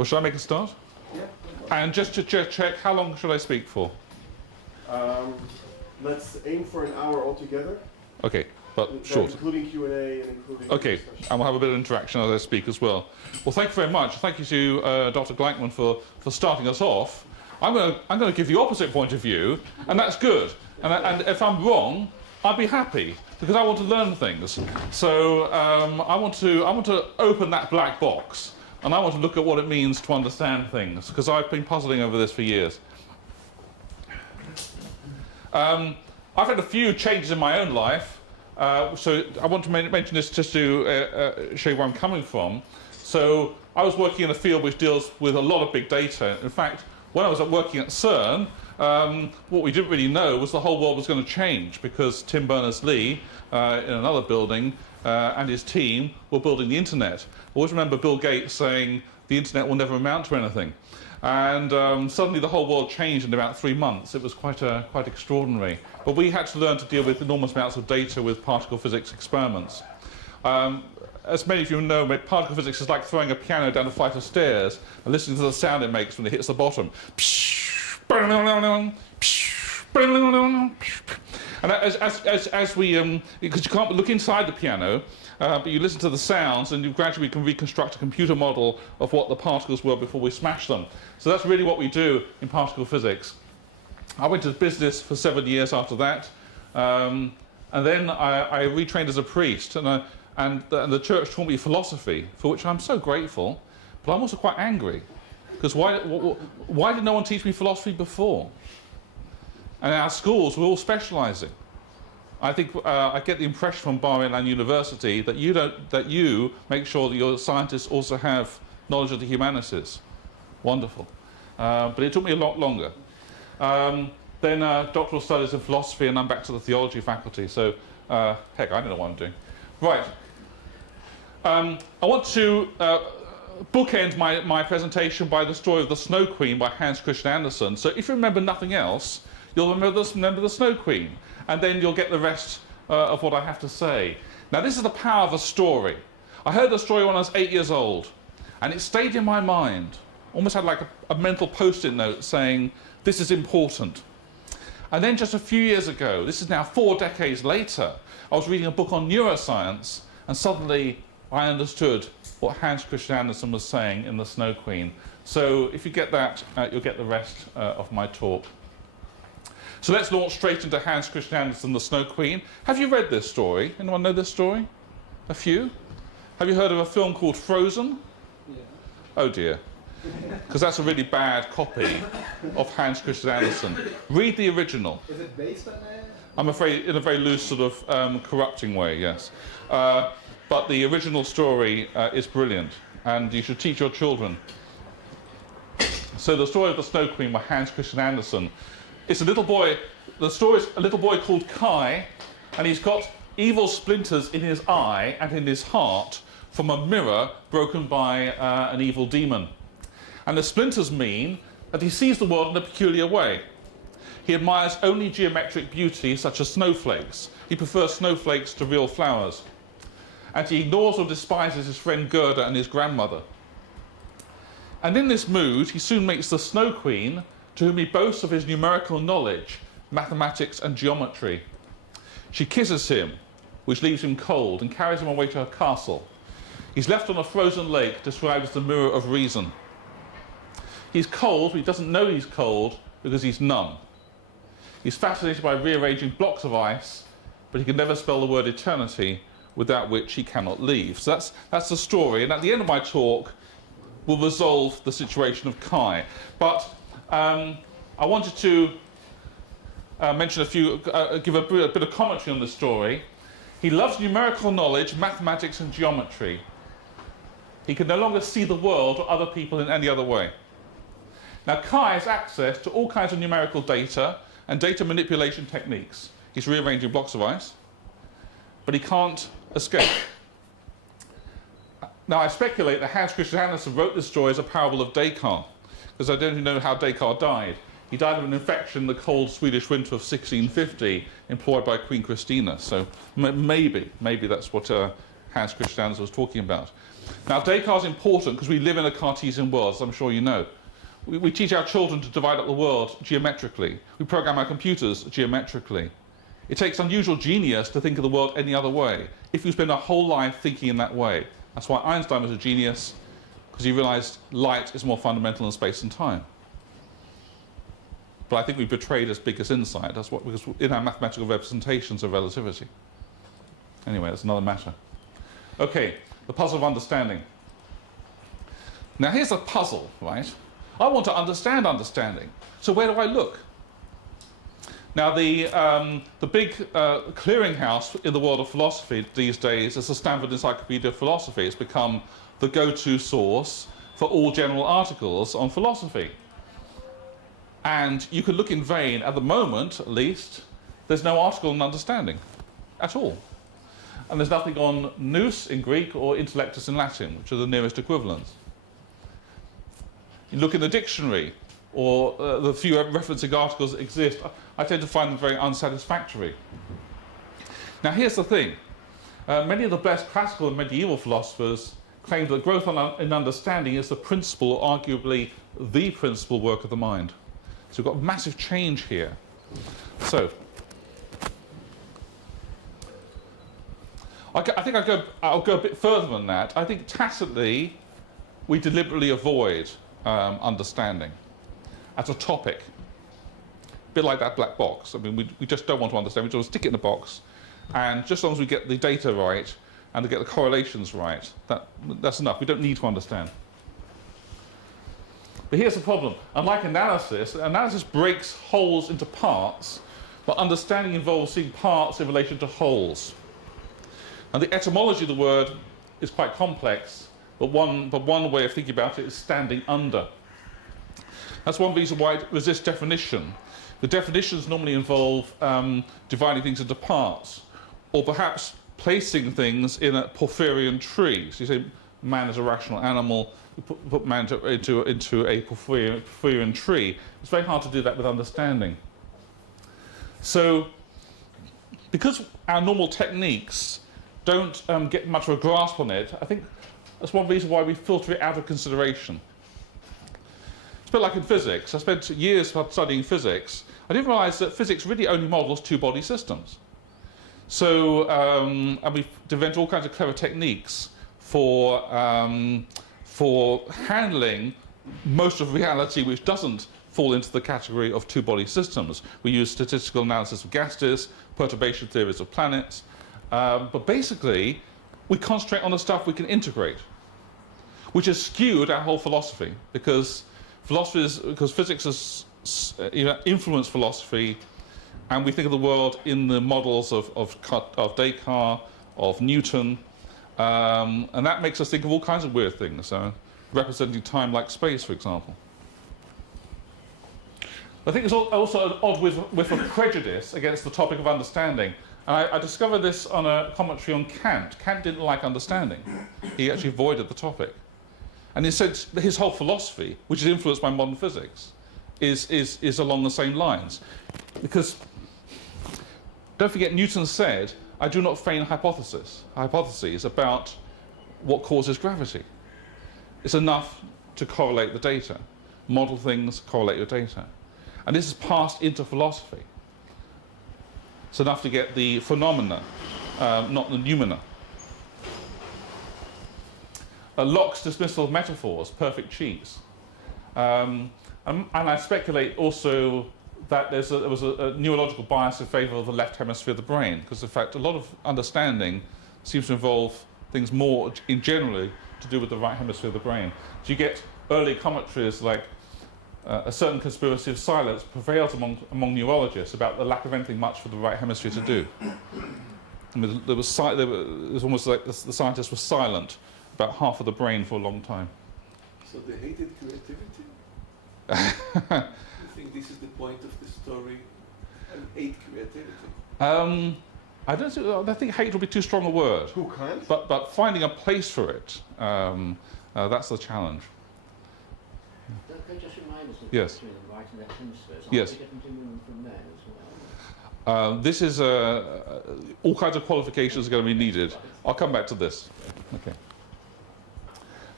Well, shall I make a start? Yeah. And just to check, how long should I speak for? Let's aim for an hour altogether. Okay, but short. Including Q&A and including Okay, discussion. and we'll have a bit of interaction as I speak as well. Well, thank you very much. Thank you to Dr. Gleichman for starting us off. I'm going to give the opposite point of view, and that's good. And if I'm wrong, I'd be happy because I want to learn things. So I want to open that black box, and I want to look at what it means to understand things because I've been puzzling over this for years. I've had a few changes in my own life. So I want to mention this just to show you where I'm coming from. So I was working in a field which deals with a lot of big data. In fact, when I was working at CERN, what we didn't really know was the whole world was going to change because Tim Berners-Lee in another building and his team were building the internet. I always remember Bill Gates saying the internet will never amount to anything. And suddenly the whole world changed in about 3 months. It was quite extraordinary. But we had to learn to deal with enormous amounts of data with particle physics experiments. As many of you know, particle physics is like throwing a piano down a flight of stairs and listening to the sound it makes when it hits the bottom. And as we, because you can't look inside the piano, but you listen to the sounds and you gradually can reconstruct a computer model of what the particles were before we smash them. So that's really what we do in particle physics. I went to business for 7 years after that, and then I retrained as a priest, and the church taught me philosophy, for which I'm so grateful, but I'm also quite angry, because why did no one teach me philosophy before? And our schools were all specialising. I think I get the impression from Bar-Ilan University that you make sure that your scientists also have knowledge of the humanities. Wonderful. But it took me a lot longer. Then doctoral studies in philosophy, and I'm back to the theology faculty. So, heck, I don't know what I'm doing. Right. I want to bookend my presentation by the story of the Snow Queen by Hans Christian Andersen. So if you remember nothing else, you'll remember the Snow Queen, and then you'll get the rest of what I have to say. Now, this is the power of a story. I heard the story when I was 8 years old, and it stayed in my mind. Almost had like a mental post-it note saying, this is important. And then just a few years ago, this is now 4 decades later, I was reading a book on neuroscience, and suddenly I understood what Hans Christian Andersen was saying in The Snow Queen. So if you get that, you'll get the rest of my talk. So let's launch straight into Hans Christian Andersen, The Snow Queen. Have you read this story? Anyone know this story? A few? Have you heard of a film called Frozen? Yeah. Oh dear. Because that's a really bad copy of Hans Christian Andersen. Read the original. Is it based on that? I'm afraid in a very loose sort of corrupting way, yes. But the original story is brilliant, and you should teach your children. So the story of the Snow Queen by Hans Christian Andersen. It's a little boy, the story is a little boy called Kai, and he's got evil splinters in his eye and in his heart from a mirror broken by an evil demon. And the splinters mean that he sees the world in a peculiar way. He admires only geometric beauty such as snowflakes. He prefers snowflakes to real flowers. And he ignores or despises his friend Gerda and his grandmother. And in this mood, he soon meets the Snow Queen, to whom he boasts of his numerical knowledge, mathematics and geometry. She kisses him, which leaves him cold, and carries him away to her castle. He's left on a frozen lake described as the mirror of reason. He's cold, but he doesn't know he's cold because he's numb. He's fascinated by rearranging blocks of ice, but he can never spell the word eternity, without which he cannot leave. So that's the story, and at the end of my talk, we'll resolve the situation of Kai. But I wanted to mention give a bit of commentary on the story. He loves numerical knowledge, mathematics and geometry. He can no longer see the world or other people in any other way. Now, Kai has access to all kinds of numerical data and data manipulation techniques. He's rearranging blocks of ice, but he can't escape. Now, I speculate that Hans Christian Andersen wrote this story as a parable of Descartes, because I don't even know how Descartes died. He died of an infection in the cold Swedish winter of 1650, employed by Queen Christina. So maybe that's what Hans Christian Andersen was talking about. Now, Descartes is important because we live in a Cartesian world, as I'm sure you know. We teach our children to divide up the world geometrically. We program our computers geometrically. It takes unusual genius to think of the world any other way, if you spend a whole life thinking in that way. That's why Einstein was a genius, because he realized light is more fundamental than space and time. But I think we betrayed his biggest insight. That's what, because in our mathematical representations of relativity. Anyway, that's another matter. Okay, the puzzle of understanding. Now here's a puzzle, right? I want to understand understanding. So where do I look? Now the big clearinghouse in the world of philosophy these days is the Stanford Encyclopedia of Philosophy. It's become the go-to source for all general articles on philosophy. And you can look in vain, at the moment at least, there's no article on understanding at all. And there's nothing on nous in Greek or intellectus in Latin, which are the nearest equivalents. You look in the dictionary, or the few referencing articles that exist, I tend to find them very unsatisfactory. Now here's the thing. Many of the best classical and medieval philosophers claim that growth in understanding is the principal, or arguably the principal work of the mind. So we've got massive change here. So, I think I'll go a bit further than that. I think tacitly we deliberately avoid understanding as a topic. A bit like that black box. I mean, we just don't want to understand. We just want to stick it in the box, and just as long as we get the data right and to get the correlations right, that's enough. We don't need to understand. But here's the problem. Unlike analysis breaks wholes into parts, but understanding involves seeing parts in relation to wholes. And the etymology of the word is quite complex, but one way of thinking about it is standing under. That's one reason why it resists definition. The definitions normally involve dividing things into parts, or perhaps placing things in a Porphyrian tree. So you say man is a rational animal, you put man into a Porphyrian tree. It's very hard to do that with understanding. So, because our normal techniques don't get much of a grasp on it, I think that's one reason why we filter it out of consideration. It's a bit like in physics. I spent years studying physics. I didn't realise that physics really only models two-body systems. So, and we've developed all kinds of clever techniques for handling most of reality which doesn't fall into the category of two-body systems. We use statistical analysis of gases, perturbation theories of planets, but basically we concentrate on the stuff we can integrate, which has skewed our whole philosophy, because physics has influenced philosophy, and we think of the world in the models of Descartes, of Newton, and that makes us think of all kinds of weird things, representing time like space, for example. I think it's also odd with a prejudice against the topic of understanding. And I discovered this on a commentary on Kant. Kant didn't like understanding. He actually avoided the topic. And he said his whole philosophy, which is influenced by modern physics, is along the same lines. Because, don't forget, Newton said, I do not feign hypotheses about what causes gravity. It's enough to correlate the data. Model things, correlate your data. And this is passed into philosophy. It's enough to get the phenomena, not the noumena. Locke's dismissal of metaphors, perfect cheats. And I speculate also that there was a neurological bias in favour of the left hemisphere of the brain, because in fact a lot of understanding seems to involve things more generally to do with the right hemisphere of the brain. So you get early commentaries like a certain conspiracy of silence prevails among neurologists about the lack of anything much for the right hemisphere to do. I mean, it was almost like the scientists were silent about half of the brain for a long time. So they hated creativity? You think this is the point of the story? And hate creativity? I think hate would be too strong a word. Who can't? But finding a place for it, that's the challenge. Can you just remind us of Yes. between the right and left hemispheres? Yes. Are they different in women from men as well? This is all kinds of qualifications are going to be needed. I'll come back to this. Okay.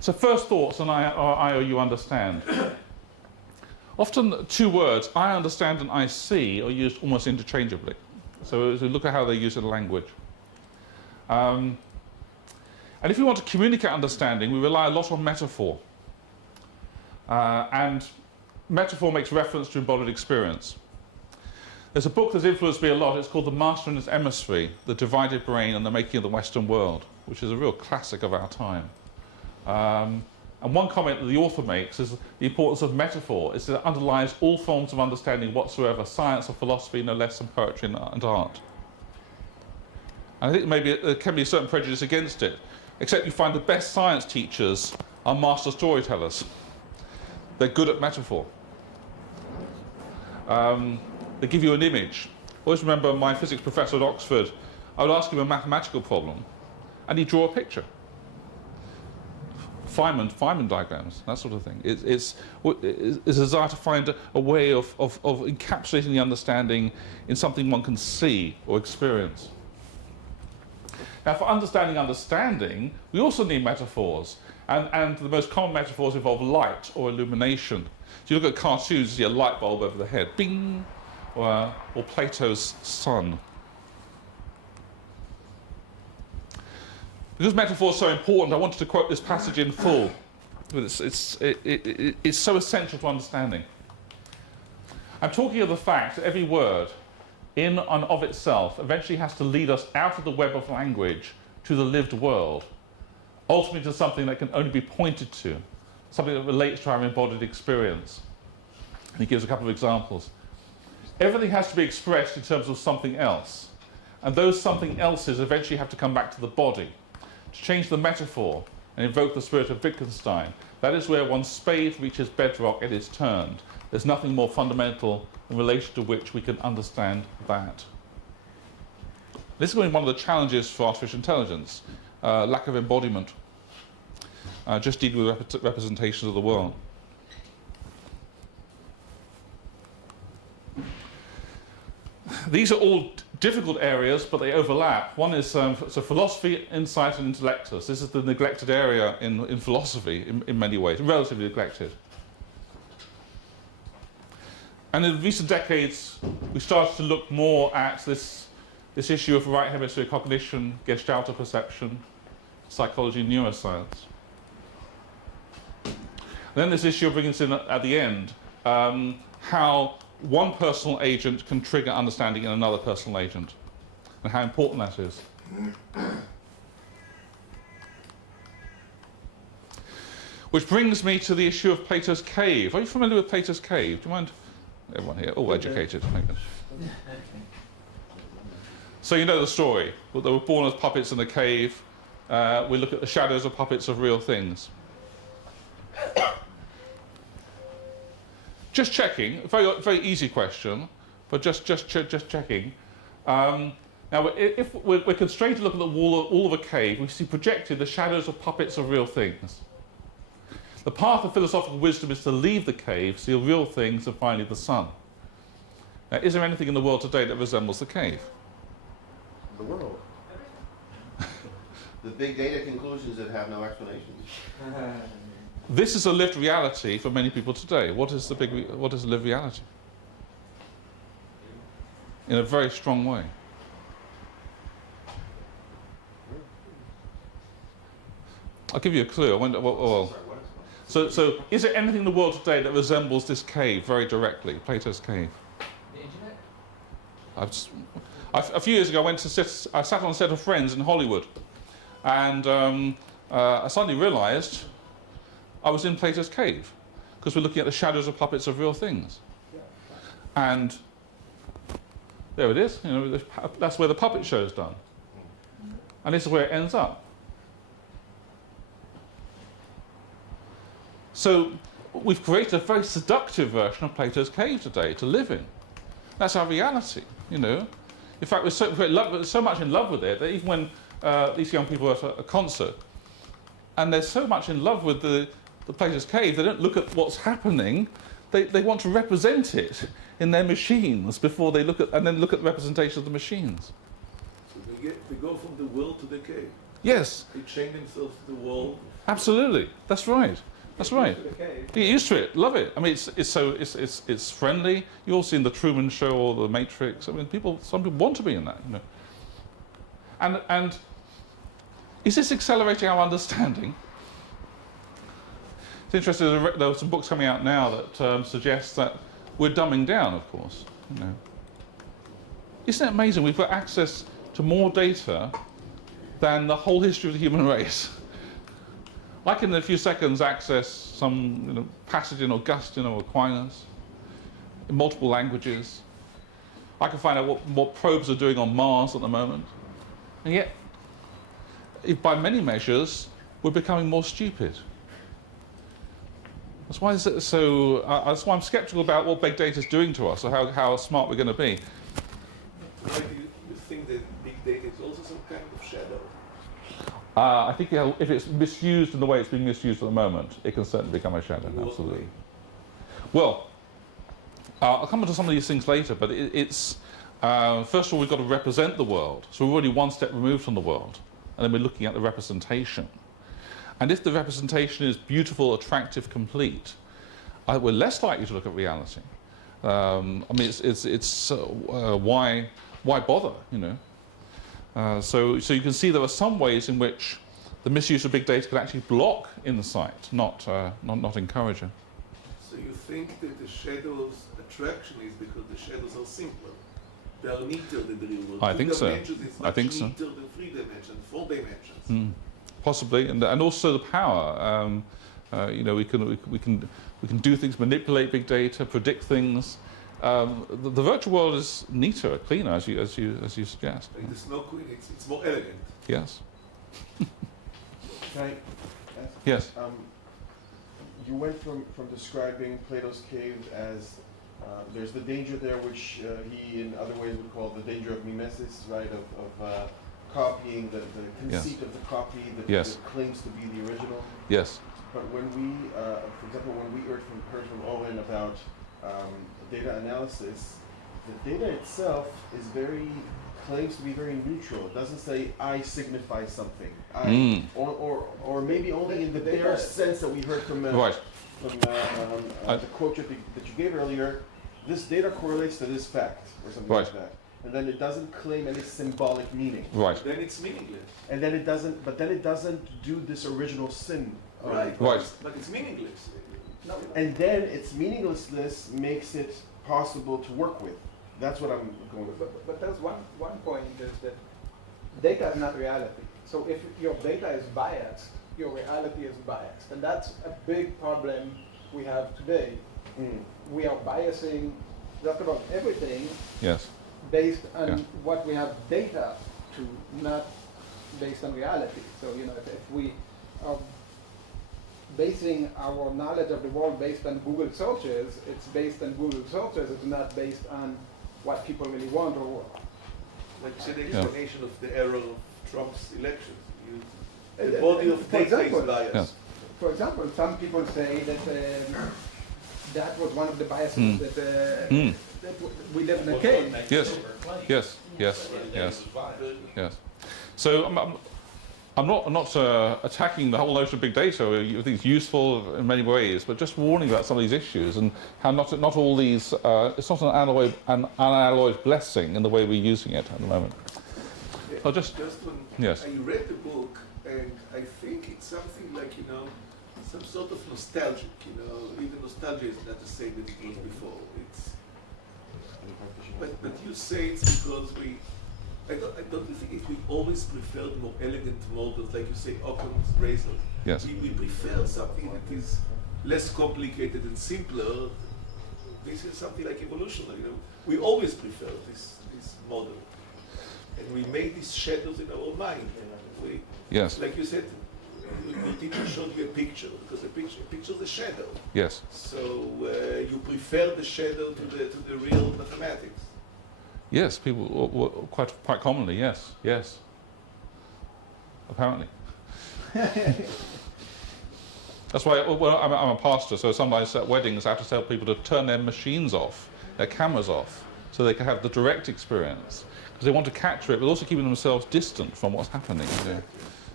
So first thoughts on I or you understand. Often two words, I understand and I see, are used almost interchangeably. So as we look at how they're used in language. And if we want to communicate understanding, we rely a lot on metaphor. And metaphor makes reference to embodied experience. There's a book that's influenced me a lot. It's called The Master and His Emissary, The Divided Brain and the Making of the Western World, which is a real classic of our time. And one comment that the author makes is the importance of metaphor is that it underlies all forms of understanding whatsoever, science or philosophy, no less than poetry and art. And I think maybe there can be a certain prejudice against it, except you find the best science teachers are master storytellers. They're good at metaphor. They give you an image. I always remember my physics professor at Oxford, I would ask him a mathematical problem, and he'd draw a picture. Feynman diagrams, that sort of thing. It's a desire to find a way of encapsulating the understanding in something one can see or experience. Now, for understanding, we also need metaphors. And the most common metaphors involve light or illumination. So you look at cartoons, you see a light bulb over the head, bing, or Plato's sun. Because metaphor is so important, I wanted to quote this passage in full. It's so essential to understanding. I'm talking of the fact that every word, in and of itself, eventually has to lead us out of the web of language to the lived world, ultimately to something that can only be pointed to, something that relates to our embodied experience. And he gives a couple of examples. Everything has to be expressed in terms of something else, and those something else's eventually have to come back to the body. To change the metaphor and invoke the spirit of Wittgenstein, that is where one's spade reaches bedrock and is turned. There's nothing more fundamental in relation to which we can understand that. This is going to be one of the challenges for artificial intelligence, lack of embodiment, just dealing with representations of the world. These are all difficult areas, but they overlap. One is so philosophy, insight, and intellectus. This is the neglected area in philosophy in many ways, relatively neglected. And in recent decades, we started to look more at this issue of right hemisphere cognition, Gestalter perception, psychology, and neuroscience. And then this issue of bringing us in at the end, how one personal agent can trigger understanding in another personal agent, and how important that is. Which brings me to the issue of Plato's cave. Are you familiar with Plato's cave? Do you mind? Everyone here, all educated. So you know the story. They were born as puppets in a cave. We look at the shadows of puppets of real things. Just checking, very easy question, but just checking. Now, if we're constrained to look at the wall of a cave, we see projected the shadows of puppets of real things. The path of philosophical wisdom is to leave the cave, see real things, and finally the sun. Now, is there anything in the world today that resembles the cave? The world. The big data conclusions that have no explanation. This is a lived reality for many people today. What is a lived reality? In a very strong way. I'll give you a clue. So is there anything in the world today that resembles this cave very directly, Plato's cave? The internet? A few years ago, I sat on a set of Friends in Hollywood, and I suddenly realised I was in Plato's cave, because we're looking at the shadows of puppets of real things. And there it is. You know, that's where the puppet show is done. And this is where it ends up. So we've created a very seductive version of Plato's cave today to live in. That's our reality, you know. In fact, we're so much in love with it that even when these young people are at a concert, and they're so much in love with the Plato's cave, they don't look at what's happening. They want to represent it in their machines before they look at the representation of the machines. So they go from the will to the cave. Yes. They chain themselves to the wall, Absolutely. That's right. That's right. To the cave. Get used to it. Love it. I mean, it's friendly. You all seen the Truman Show or the Matrix. I mean, some people want to be in that. You know. And is this accelerating our understanding? It's interesting. There are some books coming out now that suggest that we're dumbing down. Of course. You know. Isn't it amazing? We've got access to more data than the whole history of the human race. I can in a few seconds access some passage in Augustine or Aquinas in multiple languages. I can find out what probes are doing on Mars at the moment. And yet, if by many measures, we're becoming more stupid. That's why that's why I'm skeptical about what big data is doing to us, or how smart we're going to be. Why do you think that big data is also some kind of shadow? I think if it's misused in the way it's being misused at the moment, it can certainly become a shadow, absolutely. Well, I'll come on to some of these things later, but it's first of all, we've got to represent the world. So we're already one step removed from the world, and then we're looking at the representation. And if the representation is beautiful, attractive, complete, we're less likely to look at reality. I mean, why bother, you know? So you can see there are some ways in which the misuse of big data can actually block insight, not encourage it. So you think that the shadow's attraction is because the shadows are simpler? They are neater than the real world. I think so. Is I think much so. neater than 3 dimensions, 4 dimensions. Possibly, and also the power. You know, we can do things, manipulate big data, predict things. The virtual world is neater, cleaner, as you suggest. Like the snow queen, it's more elegant. Yes. Can I ask? Yes. You went from describing Plato's cave as there's the danger there, which he in other ways would call the danger of mimesis, right? Of copying the conceit of the copy that claims to be the original. Yes. But when we, for example, when we heard from Owen about data analysis, the data itself is claims to be very neutral. It doesn't say I signify something, or maybe only in the bare sense that we heard from Right. The quote that you gave earlier. This data correlates to this fact, or something Right. like that, and then it doesn't claim any symbolic meaning. Right. Then it's meaningless. And then it doesn't. But then it doesn't do this original sin. Right. Right. But it's meaningless. No. And then its meaninglessness makes it possible to work with. That's what I'm going with. But there's one point is that data is not reality. So if your data is biased, your reality is biased. And that's a big problem we have today. We are biasing just about everything Yes. based on what we have data to, not based on reality. So, you know, if we are basing our knowledge of the world based on Google searches, it's based on Google searches, it's not based on what people really want or Like you said, the explanation of the error of Trump's elections. The body of data is biased. Yeah. For example, some people say that that was one of the biases that we live in a cave. Yes. Yes. Yes. Yes. Yes. So I'm not attacking the whole notion of big data. I think it's useful in many ways, but just warning about some of these issues and how not all these. It's not an unalloyed blessing in the way we're using it at the moment. I'll just when yes. I read the book, and I think it's something like, you know, some sort of nostalgic, you know, even nostalgia is not the same as it was before. But you say it's because I don't think if we always preferred more elegant models, like you say, Occam's razor. Yes. We prefer something that is less complicated and simpler. This is something like evolutionary, you know. We always prefer this model. And we made these shadows in our mind. Yes. Like you said, your teacher showed you a picture, because a picture is a shadow. Yes. So you prefer the shadow to the real mathematics. Yes. People quite commonly. Yes. Yes. Apparently. That's why I'm a pastor. So sometimes at weddings I have to tell people to turn their machines off, their cameras off, so they can have the direct experience. Because they want to capture it, but also keeping themselves distant from what's happening. You know?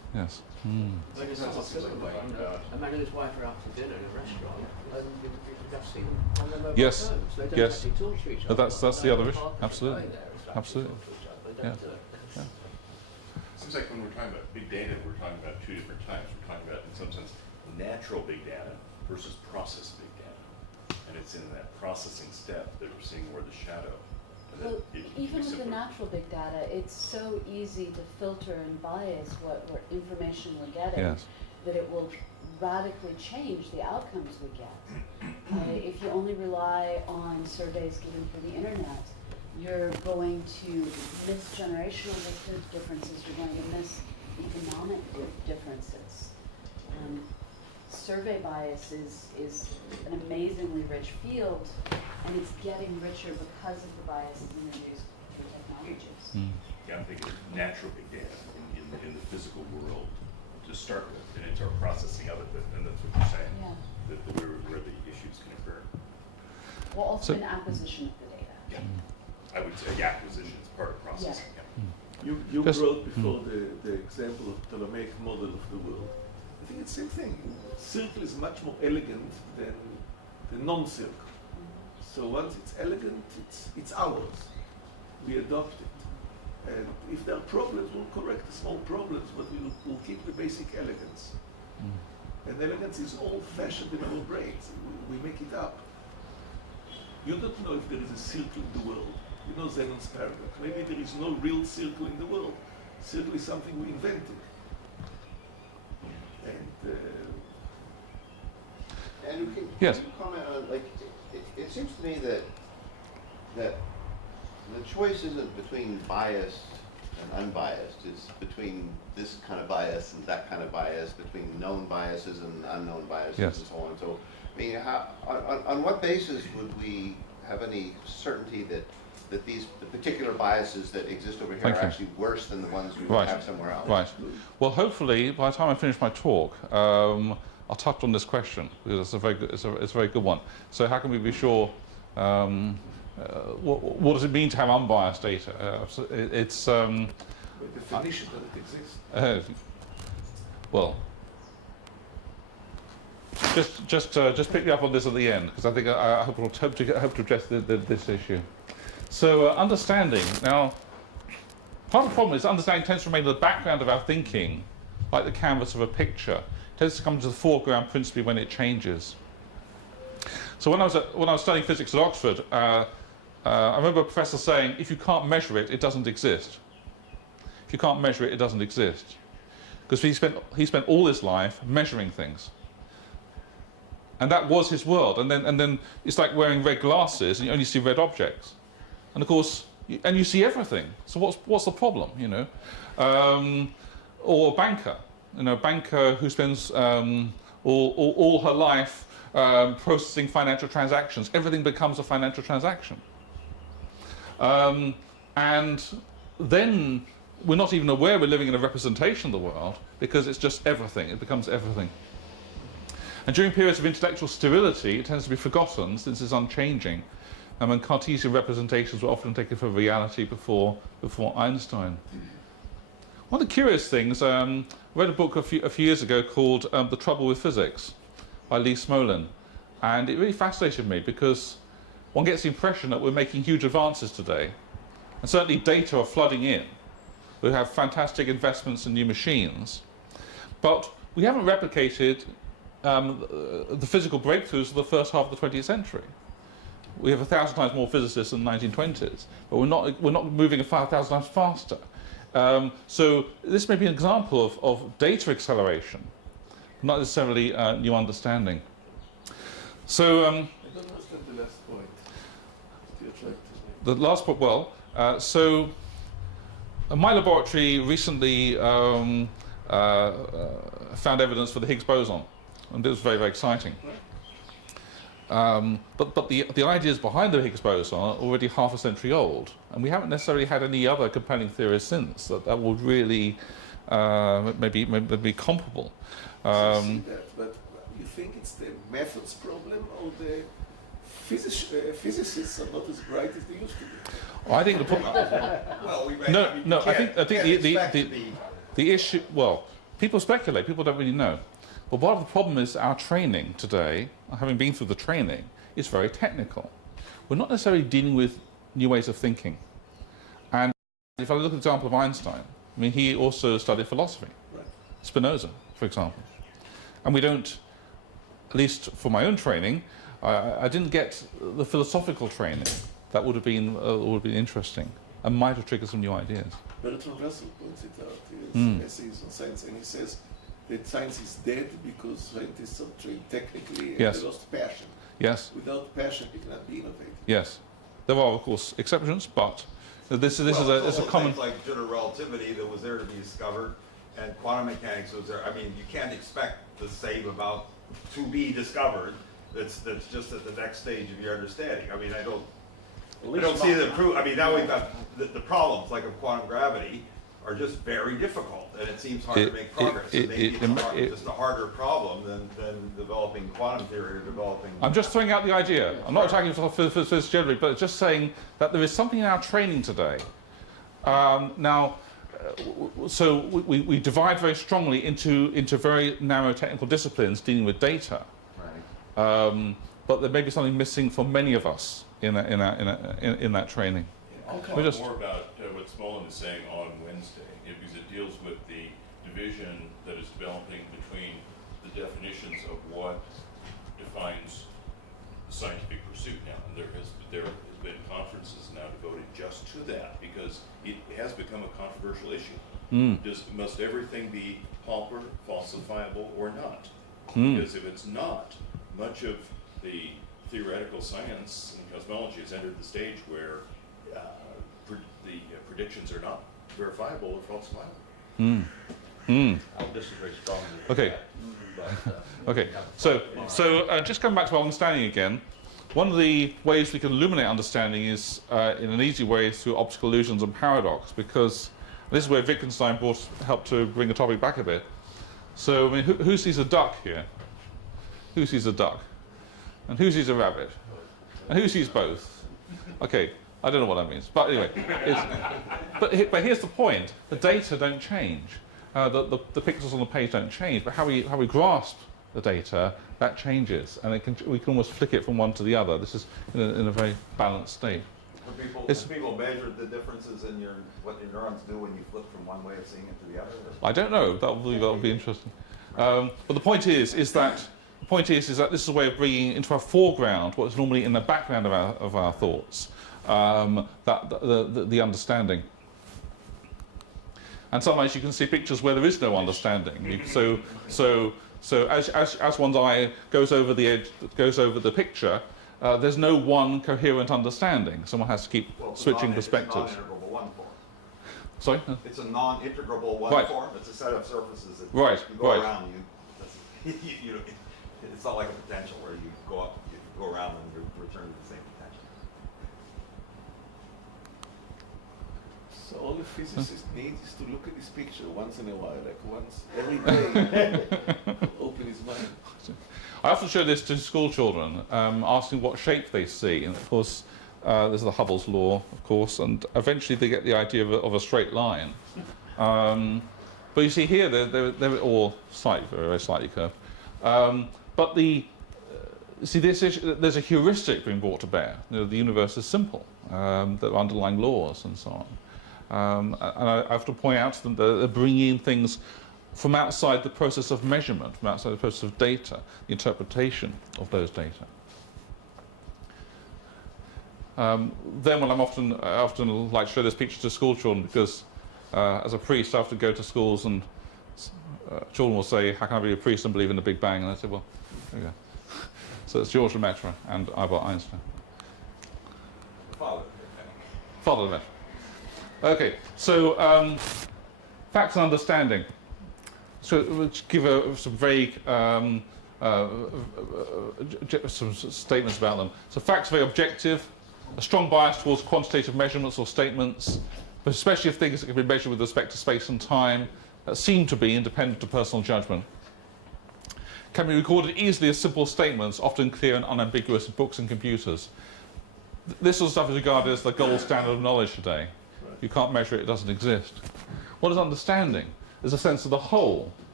Yes. I just saw someone, a man and his wife are out for dinner in a restaurant, and you've just seen them on their mobile Yes. phones. They don't Yes. actually talk to each No, other. that's the other issue. Absolutely. Absolutely. Yeah. Seems like when we're talking about big data, we're talking about two different types. We're talking about, in some sense, natural big data versus process big data. And it's in that processing step that we're seeing more the shadow. And Well, that it can be even with the simpler. natural big data, it's so easy to filter and bias what information we're getting Yes. that it will radically change the outcomes we get. If you only rely on surveys given through the internet, you're going to miss generational differences, you're going to miss economic differences. Survey bias is an amazingly rich field, and it's getting richer because of the biases introduced through technologies. Yeah, I'm thinking of natural big data in the physical world to start with, and it's our processing of it, and that's what you're saying, Yeah. where the issues can occur. Well, also So- an acquisition of the data. Yeah. I would say acquisition is part of processing. Yeah. You Just- brought before the example of Ptolemaic model of the world. I think it's the same thing. Circle is much more elegant than the non-circle. So once it's elegant, it's ours. We adopt it. And if there are problems, we'll correct the small problems, but we'll keep the basic elegance. And elegance is old-fashioned in our brains. We make it up. You don't know if there is a circle in the world. You know Zenon's paradox. Maybe there is no real circle in the world. Circle is something we invented. And can Yes. you comment on, like, it seems to me that the choice isn't between biased and unbiased. It's between this kind of bias and that kind of bias, between known biases and unknown biases, Yes. and so on. So, I mean, on what basis would we have any certainty that the particular biases that exist over here Thank are you. actually worse than the ones we would Right. have somewhere else? Right. Well, hopefully, by the time I finish my talk, I'll touch on this question because it's a very good, it's a very good one. So, how can we be sure? What does it mean to have unbiased data? It's By definition, that it exists. well. Just pick me up on this at the end because I think I hope to address this issue. So understanding now. Part of the problem is understanding tends to remain in the background of our thinking, like the canvas of a picture. It tends to come to the foreground principally when it changes. So when I was studying physics at Oxford, I remember a professor saying, "If you can't measure it, it doesn't exist. If you can't measure it, it doesn't exist." Because he spent all his life measuring things, and that was his world. And then it's like wearing red glasses, and you only see red objects. And of course, you see everything. So what's the problem, you know? Or a banker, a banker who spends all her life processing financial transactions. Everything becomes a financial transaction. And then we're not even aware we're living in a representation of the world because it's just everything. It becomes everything. And during periods of intellectual sterility, it tends to be forgotten since it's unchanging. And Cartesian representations were often taken for reality before Einstein. One of the curious things, I read a book a few years ago called The Trouble with Physics by Lee Smolin. And it really fascinated me because one gets the impression that we're making huge advances today. And certainly data are flooding in. We have fantastic investments in new machines. But we haven't replicated the physical breakthroughs of the first half of the 20th century. We have 1,000 times more physicists than the 1920s, but we're not moving 5,000 times faster. So this may be an example of data acceleration, not necessarily new understanding. So I don't understand the last point. You're trying to make. the last point, well, so my laboratory recently found evidence for the Higgs boson, and it was very, very exciting. But the ideas behind the Higgs boson are already half a century old, and we haven't necessarily had any other compelling theories since that would really maybe comparable. I see that, but you think it's the methods problem, or the physicists are not as bright as they used to be? I think the problem. Well, No. I think the issue. Well, People speculate, people don't really know. But part of the problem is our training today, having been through the training, is very technical. We're not necessarily dealing with new ways of thinking. And if I look at the example of Einstein, I mean, he also studied philosophy. Right. Spinoza, for example. And we don't, at least for my own training, I didn't get the philosophical training. That would have been interesting and might have triggered some new ideas. Bertrand Russell points it out in his essays on science, and he says that science is dead because scientists are trained technically and Yes. they lost passion. Yes, Without passion, you cannot be innovative. yes. There are, of course, exceptions, but this is a common... Things like general relativity that was there to be discovered, and quantum mechanics was there. I mean, you can't expect the same about to be discovered. That's just at the next stage of your understanding. I mean, I don't see the proof. I mean, now we've got the problems like of quantum gravity are just very difficult, and it seems hard to make progress. So maybe it's just a harder problem than developing quantum theory or developing. I'm just throwing out the idea. I'm not attacking physics generally, but just saying that there is something in our training today. So we divide very strongly into very narrow technical disciplines dealing with data. Right. But there may be something missing for many of us in that training. I'll talk more about what Smolin is saying on Wednesday, because it deals with the division that is developing between the definitions of what defines the scientific pursuit now. And there has been conferences now devoted just to that, because it has become a controversial issue. Must everything be pauper, falsifiable, or not? Because if it's not, much of the theoretical science and cosmology has entered the stage where the predictions are not verifiable or falsifiable. I'll disagree strongly with Okay. that. Okay. So just coming back to our understanding again, one of the ways we can illuminate understanding is in an easy way through optical illusions and paradox, because this is where Wittgenstein helped to bring the topic back a bit. So, I mean, who sees a duck here? Who sees a duck? And who sees a rabbit? And who sees both? Okay, I don't know what that means. But anyway, but here's the point. The data don't change. The pixels on the page don't change, but how we grasp the data, that changes. And we can almost flick it from one to the other. This is in a very balanced state. Have people measured the differences in what your neurons do when you flip from one way of seeing it to the other? I don't know. That'll be interesting. But the point is that this is a way of bringing into our foreground what is normally in the background of our thoughts, the understanding. And sometimes you can see pictures where there is no understanding. So as one's eye goes over the edge, goes over the picture, there's no one coherent understanding. Someone has to keep switching perspectives. It's a non-integrable one form. Sorry? It's a non-integrable one Right. form. It's a set of surfaces that Right, you go right. around. It's not like a potential where you go up, you go around and you return to the same potential. So all the physicists need is to look at this picture once in a while, like once every day, open his mind. I often show this to school children, asking what shape they see, and of course, there's the Hubble's law, of course, and eventually they get the idea of a straight line. But you see here, they're all very slightly curved. But there's a heuristic being brought to bear. The universe is simple. There are underlying laws and so on. And I have to point out to them that they're bringing in things from outside the process of measurement, from outside the process of data, the interpretation of those data. Then when I often like to show this picture to school children, because as a priest I often go to schools and children will say, how can I be a priest and believe in the Big Bang? And I say, well, there you go. So it's George Lemaitre and Albert Einstein. Father Lemaitre. Okay, so facts and understanding. So we'll give some vague some statements about them. So facts are very objective, a strong bias towards quantitative measurements or statements, but especially of things that can be measured with respect to space and time, that seem to be independent of personal judgment. Can be recorded easily as simple statements, often clear and unambiguous in books and computers. This sort of stuff is regarded as the gold standard of knowledge today. You can't measure it, it doesn't exist. What is understanding? Is a sense of the whole,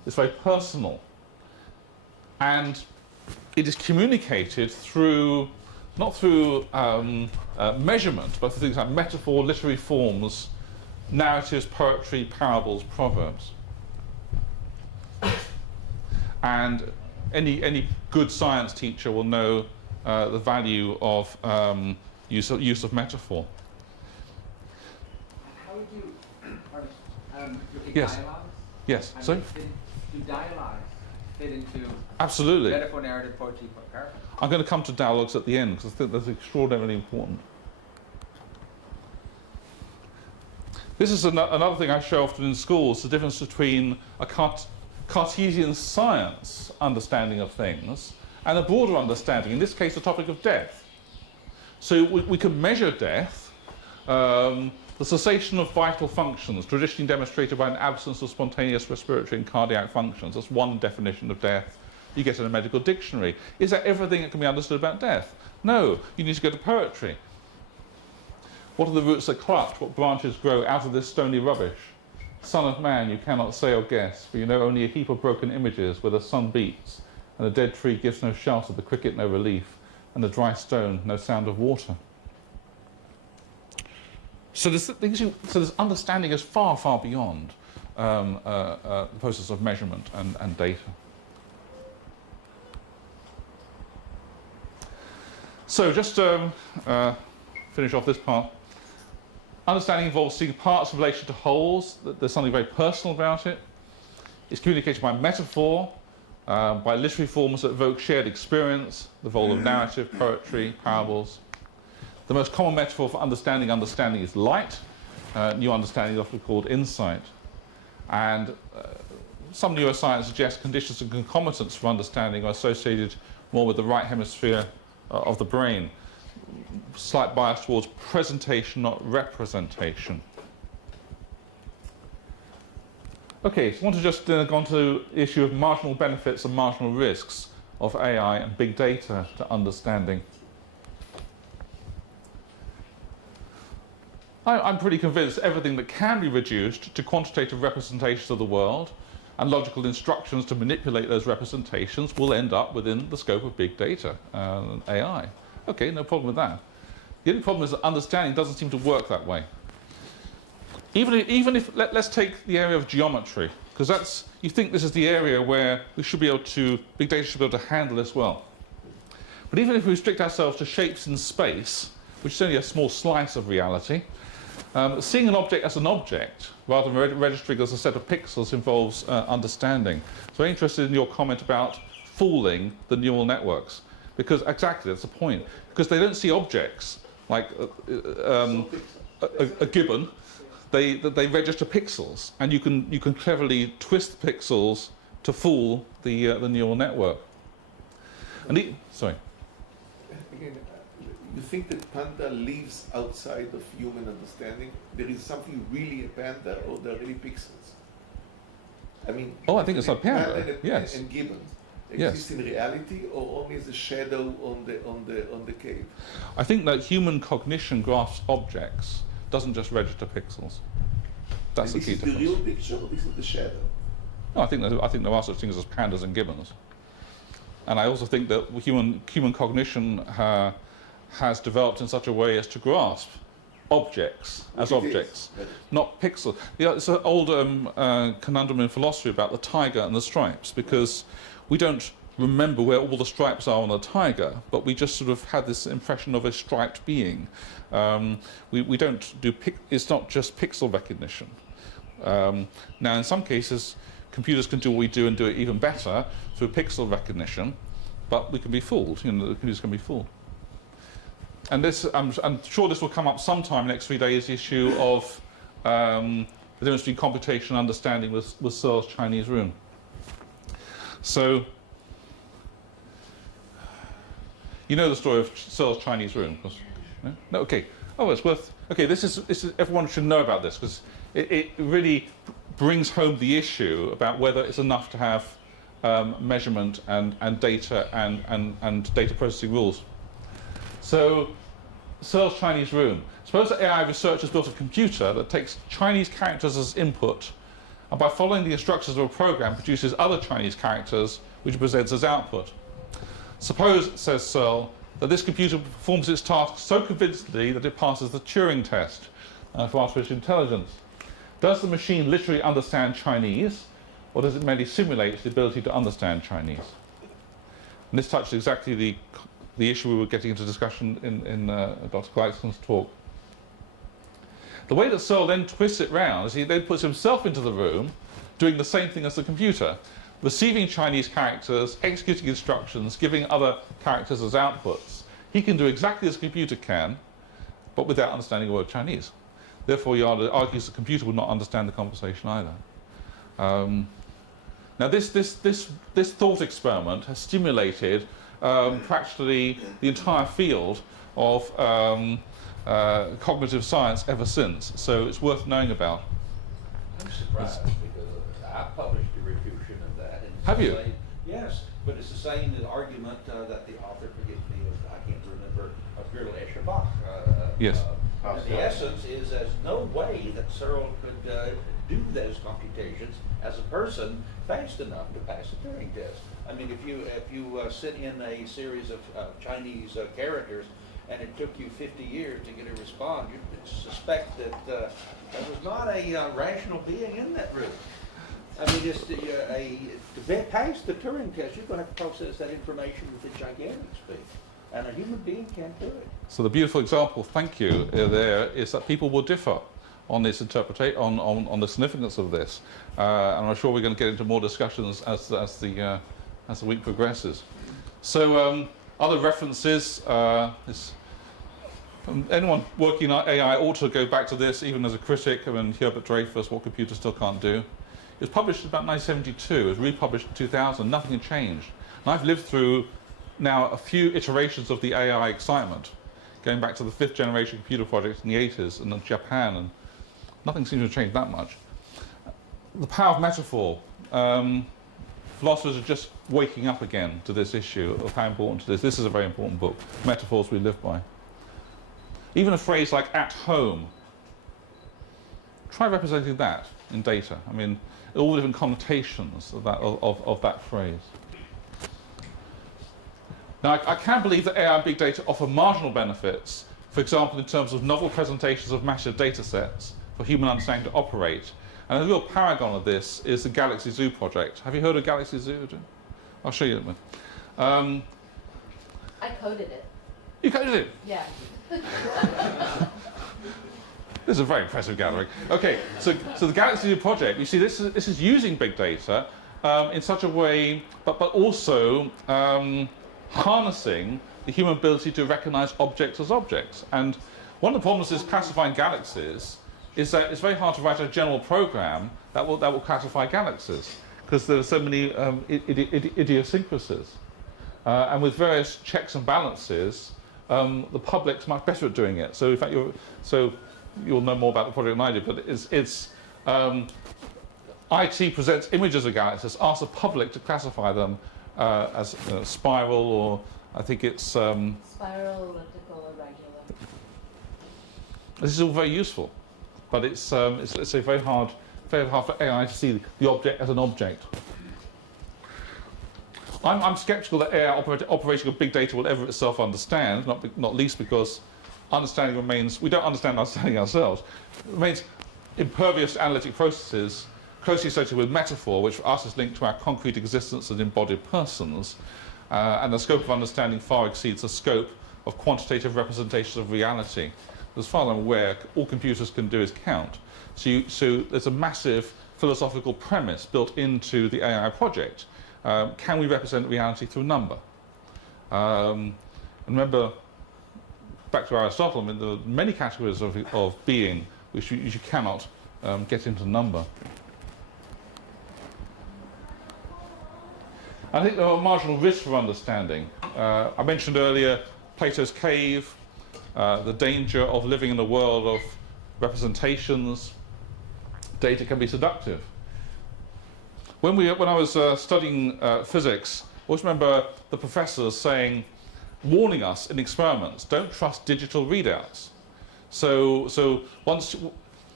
It's very personal. And it is communicated through, not through measurement, but through things like metaphor, literary forms, narratives, poetry, parables, proverbs. And any good science teacher will know the value of use of metaphor. How would you, look at Yes. dialogues? Yes, I mean, sorry? do dialogues fit into Absolutely. metaphor, narrative, poetry, parable? I'm going to come to dialogues at the end because I think that's extraordinarily important. This is another thing I show often in schools, the difference between a Cartesian science understanding of things and a broader understanding, in this case the topic of death. So we can measure death, the cessation of vital functions, traditionally demonstrated by an absence of spontaneous respiratory and cardiac functions. That's one definition of death you get in a medical dictionary. Is that everything that can be understood about death? No, you need to go to poetry. What are the roots that clutch? What branches grow out of this stony rubbish? Son of man, you cannot say or guess, for you know only a heap of broken images where the sun beats, and a dead tree gives no shelter, the cricket no relief, and the dry stone no sound of water. So this understanding is far, far beyond the process of measurement and data. So just to finish off this part, understanding involves seeing parts in relation to wholes. There's something very personal about it. It's communicated by metaphor, by literary forms that evoke shared experience, the role of narrative, poetry, parables. The most common metaphor for understanding is light. New understanding is often called insight. And some neuroscience suggests conditions and concomitants for understanding are associated more with the right hemisphere of the brain. Slight bias towards presentation, not representation. Okay, so I want to just go on to the issue of marginal benefits and marginal risks of AI and big data to understanding. I'm pretty convinced everything that can be reduced to quantitative representations of the world and logical instructions to manipulate those representations will end up within the scope of big data and AI. Okay, no problem with that. The only problem is that understanding doesn't seem to work that way. Even if let's take the area of geometry, because that's, you think this is the area where we should be able to, big data should be able to handle this well. But even if we restrict ourselves to shapes in space, which is only a small slice of reality, seeing an object as an object, rather than registering as a set of pixels, involves understanding. So I'm interested in your comment about fooling the neural networks, because exactly, that's the point. Because they don't see objects like a gibbon, they register pixels, and you can cleverly twist the pixels to fool the neural network. And sorry. Again, you think that panda lives outside of human understanding? There is something really a panda, or they're really pixels? I mean, Oh, I think it's a panda. Yes. And gibbon Yes. exist in reality, or only as a shadow on the cave? I think that human cognition grasps objects, doesn't just register pixels. That's the And key this is difference. the real picture, or this is the shadow? No, I think there are such things as pandas and gibbons. And I also think that human cognition has developed in such a way as to grasp objects as What it is. objects, not pixels. Yeah, it's an old conundrum in philosophy about the tiger and the stripes, because we don't remember where all the stripes are on a tiger, but we just sort of had this impression of a striped being. We don't do, it's not just pixel recognition. Now, in some cases, computers can do what we do and do it even better through pixel recognition, but we can be fooled. The computers can be fooled. And this, I'm sure this will come up sometime in the next 3 days, the issue of the difference between computation and understanding with Searle's Chinese room. So, you know the story of Searle's Chinese room, of course. No? No? Okay. Oh, it's worth. Okay, this is everyone should know about this, because it really brings home the issue about whether it's enough to have measurement and data and data processing rules. So, Searle's Chinese room. Suppose that AI researchers built a computer that takes Chinese characters as input and by following the instructions of a program produces other Chinese characters which it presents as output. Suppose, says Searle, that this computer performs its task so convincingly that it passes the Turing test for artificial intelligence. Does the machine literally understand Chinese, or does it merely simulate the ability to understand Chinese? And this touched exactly the issue we were getting into discussion in Dr. Gleickson's talk. The way that Searle then twists it round is he then puts himself into the room doing the same thing as the computer, receiving Chinese characters, executing instructions, giving other characters as outputs. He can do exactly as a computer can, but without understanding the word Chinese. Therefore, he argues the computer would not understand the conversation either. Now, this thought experiment has stimulated practically the entire field of cognitive science ever since, so it's worth knowing about. I'm surprised because I published a refutation of that. And it's Have the you? same- Yes, but it's the same argument that the author, forgive me, I can't remember, of Girl Escherbach. Yes. The essence is there's no way that Searle could do those computations as a person fast enough to pass the Turing test. I mean, if you sit in a series of Chinese characters and it took you 50 years to get a response, you would suspect that there was not a rational being in that room. I mean, to pass the Turing test, you're going to have to process that information with a gigantic speed. And a human being can't do it. So the beautiful example, thank you, there is that people will differ on this interpretation, on the significance of this, and I'm sure we're going to get into more discussions as the week progresses. So other references, anyone working on AI ought to go back to this, even as a critic. I mean, Herbert Dreyfus, What Computers Still Can't Do. It was published in about 1972. It was republished in 2000. Nothing had changed. And I've lived through now a few iterations of the AI excitement, going back to the 5th generation computer projects in the 80s and in Japan, and nothing seems to have changed that much. The power of metaphor. Philosophers are just waking up again to this issue of how important it is. This is a very important book, Metaphors We Live By. Even a phrase like "at home." Try representing that in data. I mean, all the different connotations of that phrase. Now, I can believe that AI and big data offer marginal benefits, for example, in terms of novel presentations of massive data sets for human understanding to operate. And a real paragon of this is the Galaxy Zoo project. Have you heard of Galaxy Zoo? I'll show you it. I coded it. You coded it? Yeah. This is a very impressive gathering. Okay, so the Galaxy Zoo project, you see, this is using big data in such a way, but also harnessing the human ability to recognize objects as objects. And one of the problems is classifying galaxies is that it's very hard to write a general program that will classify galaxies, because there are so many idiosyncrasies. And with various checks and balances, the public's much better at doing it. So in fact, you'll know more about the project than I do, but IT presents images of galaxies, asks the public to classify them as spiral, or I think it's Spiral, elliptical, irregular. This is all very useful, but it's a very hard for AI to see the object as an object. I'm sceptical that AI operating of big data will ever itself understand, not least because understanding remains, we don't understand understanding ourselves. It remains impervious to analytic processes closely associated with metaphor, which for us is linked to our concrete existence as embodied persons, and the scope of understanding far exceeds the scope of quantitative representations of reality. As far as I'm aware, all computers can do is count. So there's a massive philosophical premise built into the AI project. Can we represent reality through number? And remember, back to Aristotle, I mean, there are many categories of being which you cannot get into number. I think there are marginal risks for understanding. I mentioned earlier Plato's cave, the danger of living in a world of representations. Data can be seductive. When I was studying physics, I always remember the professors warning us in experiments, don't trust digital readouts. So once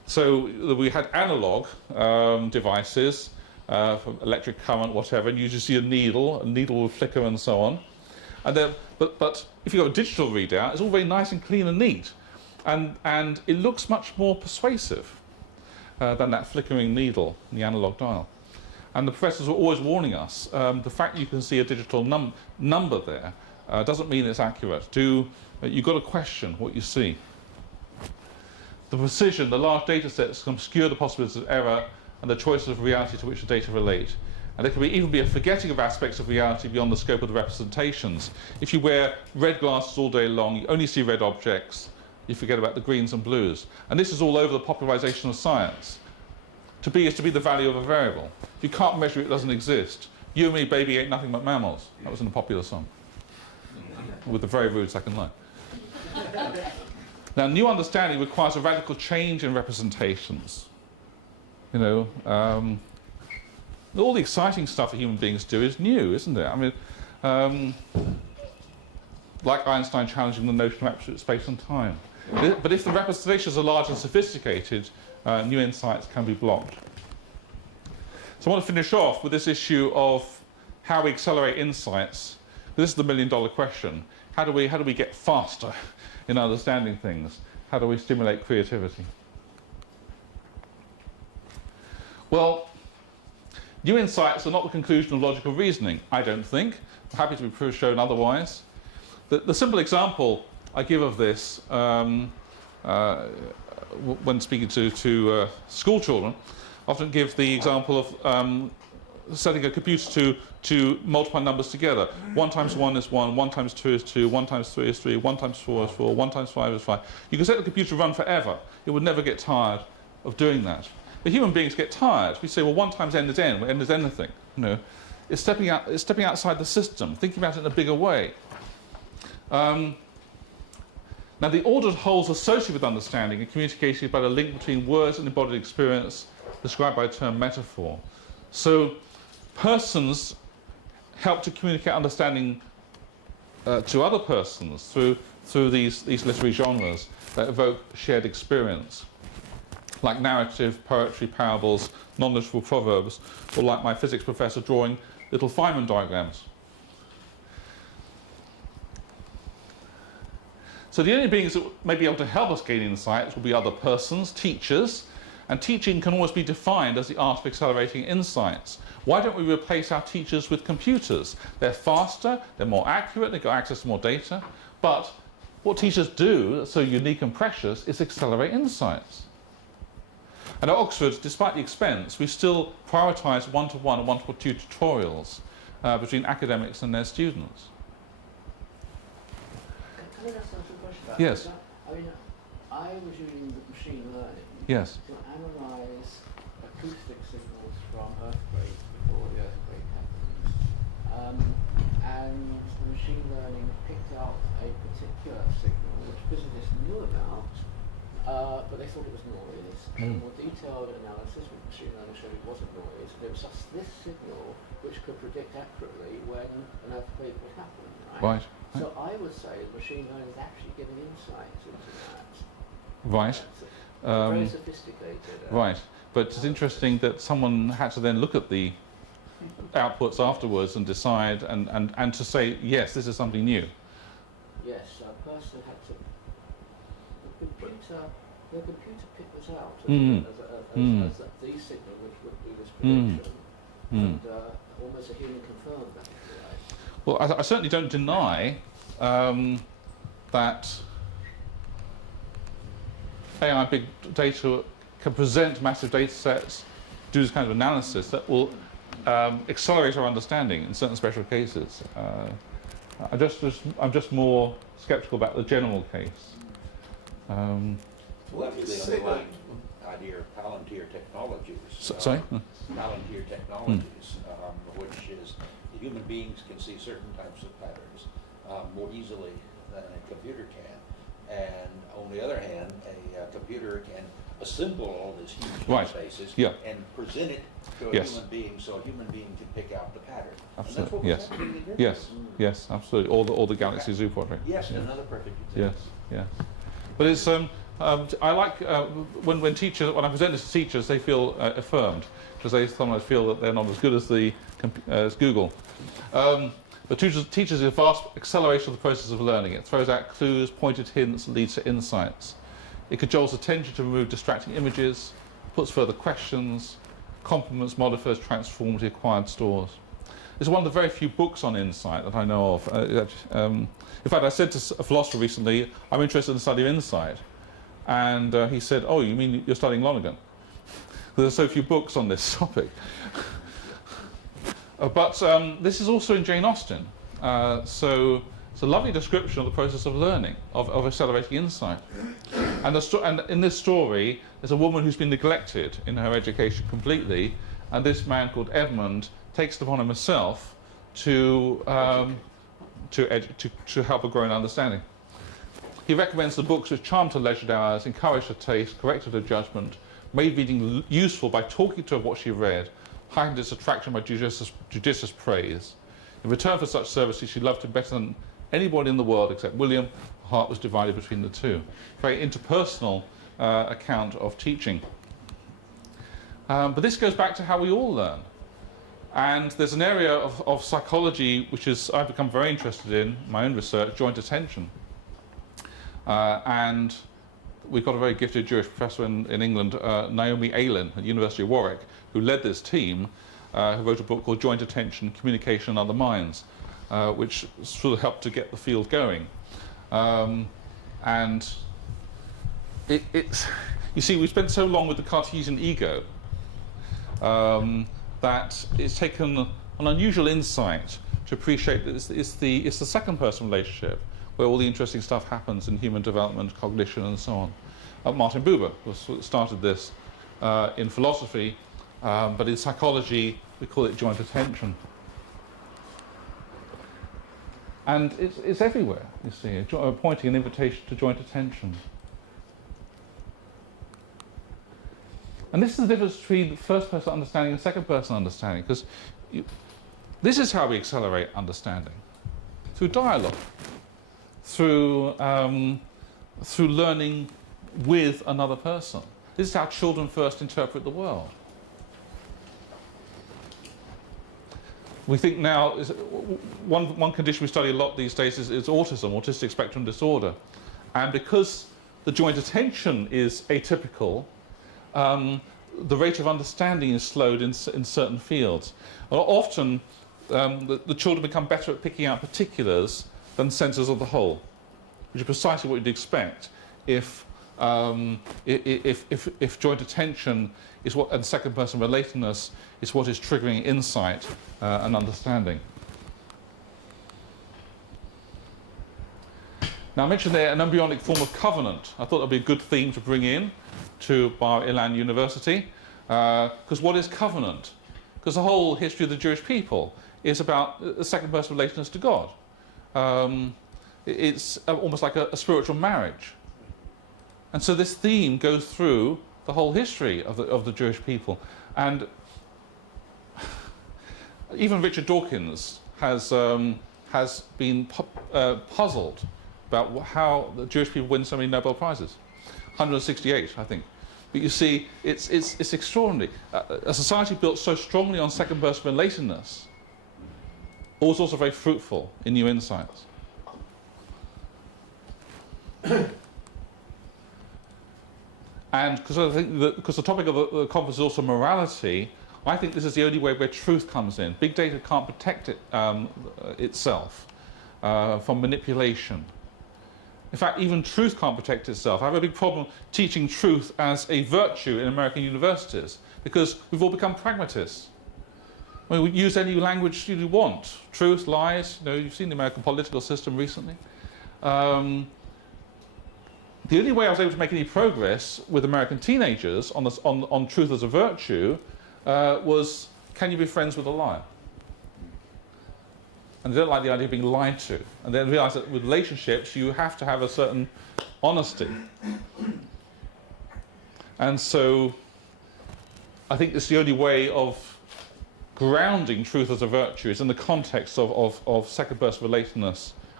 So we had analog devices for electric current, whatever, and you just see a needle will flicker and so on. And then, but if you've got a digital readout, it's all very nice and clean and neat. And it looks much more persuasive than that flickering needle in the analog dial. And the professors were always warning us, the fact that you can see a digital number there doesn't mean it's accurate. You've got to question what you see. The precision, the large data sets can obscure the possibilities of error and the choices of reality to which the data relate. And there can even be a forgetting of aspects of reality beyond the scope of the representations. If you wear red glasses all day long, you only see red objects, you forget about the greens and blues. And this is all over the popularization of science. To be is to be the value of a variable. If you can't measure it, it doesn't exist. You and me, baby, ain't nothing but mammals. That was in a popular song. With the very rude second line. Now, new understanding requires a radical change in representations. You know, all the exciting stuff that human beings do is new, isn't it? I mean, like Einstein challenging the notion of absolute space and time. But if the representations are large and sophisticated, new insights can be blocked. So I want to finish off with this issue of how we accelerate insights. This is the million-dollar question. How do we get faster in understanding things? How do we stimulate creativity? Well, new insights are not the conclusion of logical reasoning, I don't think. I'm happy to be shown otherwise. The simple example I give of this when speaking to school children, often give the example of setting a computer to multiply numbers together. 1 times 1 is 1, 1 times 2 is 2, 1 times 3 is 3, 1 times 4 is 4, 1 times 5 is 5. You can set the computer to run forever. It would never get tired of doing that. But human beings get tired. We say, well, 1 times n is n, where n is anything. You know, it's stepping outside the system, thinking about it in a bigger way. Now, the ordered wholes associated with understanding are communicated by the link between words and embodied experience described by the term metaphor. So, persons help to communicate understanding to other persons through these literary genres that evoke shared experience, like narrative, poetry, parables, non-literal proverbs, or like my physics professor drawing little Feynman diagrams. So the only beings that may be able to help us gain insights will be other persons, teachers, and teaching can always be defined as the art of accelerating insights. Why don't we replace our teachers with computers? They're faster, they're more accurate, they've got access to more data, but what teachers do that's so unique and precious is accelerate insights. And at Oxford, despite the expense, we still prioritise one-to-one and one-to-two tutorials between academics and their students. Can I just ask a question about Yes. that? I mean, I was using machine learning Yes. to analyse acoustic signals from earthquakes before the earthquake happens. And the machine learning picked out a particular signal which physicists knew about, but they thought it was noise. And more detailed analysis with machine learning showed it wasn't noise. There was just this signal which could predict accurately when an earthquake would happen, right? Right. So I would say machine learning is actually giving insights into that. Right. Very sophisticated. Right. But it's interesting that someone had to then look at the outputs afterwards and decide and to say, yes, this is something new. Yes, a person had to. The computer picked this out as the signal which would do this prediction, and almost a human confirmed that. Well, I certainly don't deny that AI big data can present massive data sets, do this kind of analysis that will accelerate our understanding in certain special cases. I'm just more sceptical about the general case. Well, the underlying idea of Palantir Technologies. Sorry? Palantir Technologies, which is the human beings can see certain types of patterns more easily than a computer can. And on the other hand, a computer can assemble all these huge spaces and present it to a human being so a human being can pick out the pattern. Absolutely. Yes, absolutely. All the Galaxy Zoo project. Yes, another perfect example. Yes. But it's I like when I present this to teachers, they feel affirmed, because they sometimes feel that they're not as good as Google. But teaches a vast acceleration of the process of learning. It throws out clues, pointed hints, leads to insights. It cajoles attention to remove distracting images, puts further questions, complements, modifies, transforms the acquired stores. It's one of the very few books on insight that I know of. In fact, I said to a philosopher recently, I'm interested in the study of insight. And he said, oh, you mean you're studying Lonergan? There's so few books on this topic. But this is also in Jane Austen. So it's a lovely description of the process of learning, of accelerating insight. And in this story, there's a woman who's been neglected in her education completely, and this man called Edmund takes it upon himself to help her grow in understanding. He recommends the books which charmed her leisure hours, encouraged her taste, corrected her judgment, made reading useful by talking to her what she read, heightened its attraction by judicious praise. In return for such services, she loved him better than anybody in the world except William. Her heart was divided between the two. Very interpersonal account of teaching. But this goes back to how we all learn. And there's an area of psychology which I've become very interested in my own research, joint attention. And we've got a very gifted Jewish professor in England, Naomi Aylin at the University of Warwick, who led this team, who wrote a book called Joint Attention, Communication and Other Minds, which sort of helped to get the field going. And you see, we spent so long with the Cartesian ego that it's taken an unusual insight to appreciate that it's the second person relationship where all the interesting stuff happens in human development, cognition, and so on. Martin Buber started this in philosophy, but in psychology we call it joint attention. And it's everywhere, you see, pointing an invitation to joint attention. And this is the difference between first-person understanding and second-person understanding, because this is how we accelerate understanding, through dialogue, through learning with another person. This is how children first interpret the world. We think now, one condition we study a lot these days is autism, autistic spectrum disorder. And because the joint attention is atypical, the rate of understanding is slowed in certain fields. Often, the children become better at picking out particulars than senses of the whole, which is precisely what you'd expect if joint attention is what, and second-person relatedness is what is triggering insight and understanding. Now, I mentioned there an embryonic form of covenant. I thought that would be a good theme to bring in to Bar Ilan University, because what is covenant? Because the whole history of the Jewish people is about a second-person relatedness to God. It's almost like a spiritual marriage. And so this theme goes through the whole history of the Jewish people. And even Richard Dawkins has been puzzled about how the Jewish people win so many Nobel Prizes. 168, I think. But you see, it's extraordinary. A society built so strongly on second-person relatedness was also very fruitful in new insights. And because I think because the topic of the conference is also morality, I think this is the only way where truth comes in. Big data can't protect itself from manipulation. In fact, even truth can't protect itself. I have a big problem teaching truth as a virtue in American universities because we've all become pragmatists. I mean, we use any language you want. Truth, lies, you've seen the American political system recently. The only way I was able to make any progress with American teenagers on truth as a virtue was, can you be friends with a liar? And they don't like the idea of being lied to. And then realize that with relationships, you have to have a certain honesty. And so I think it's the only way of grounding truth as a virtue is in the context of second-person relatedness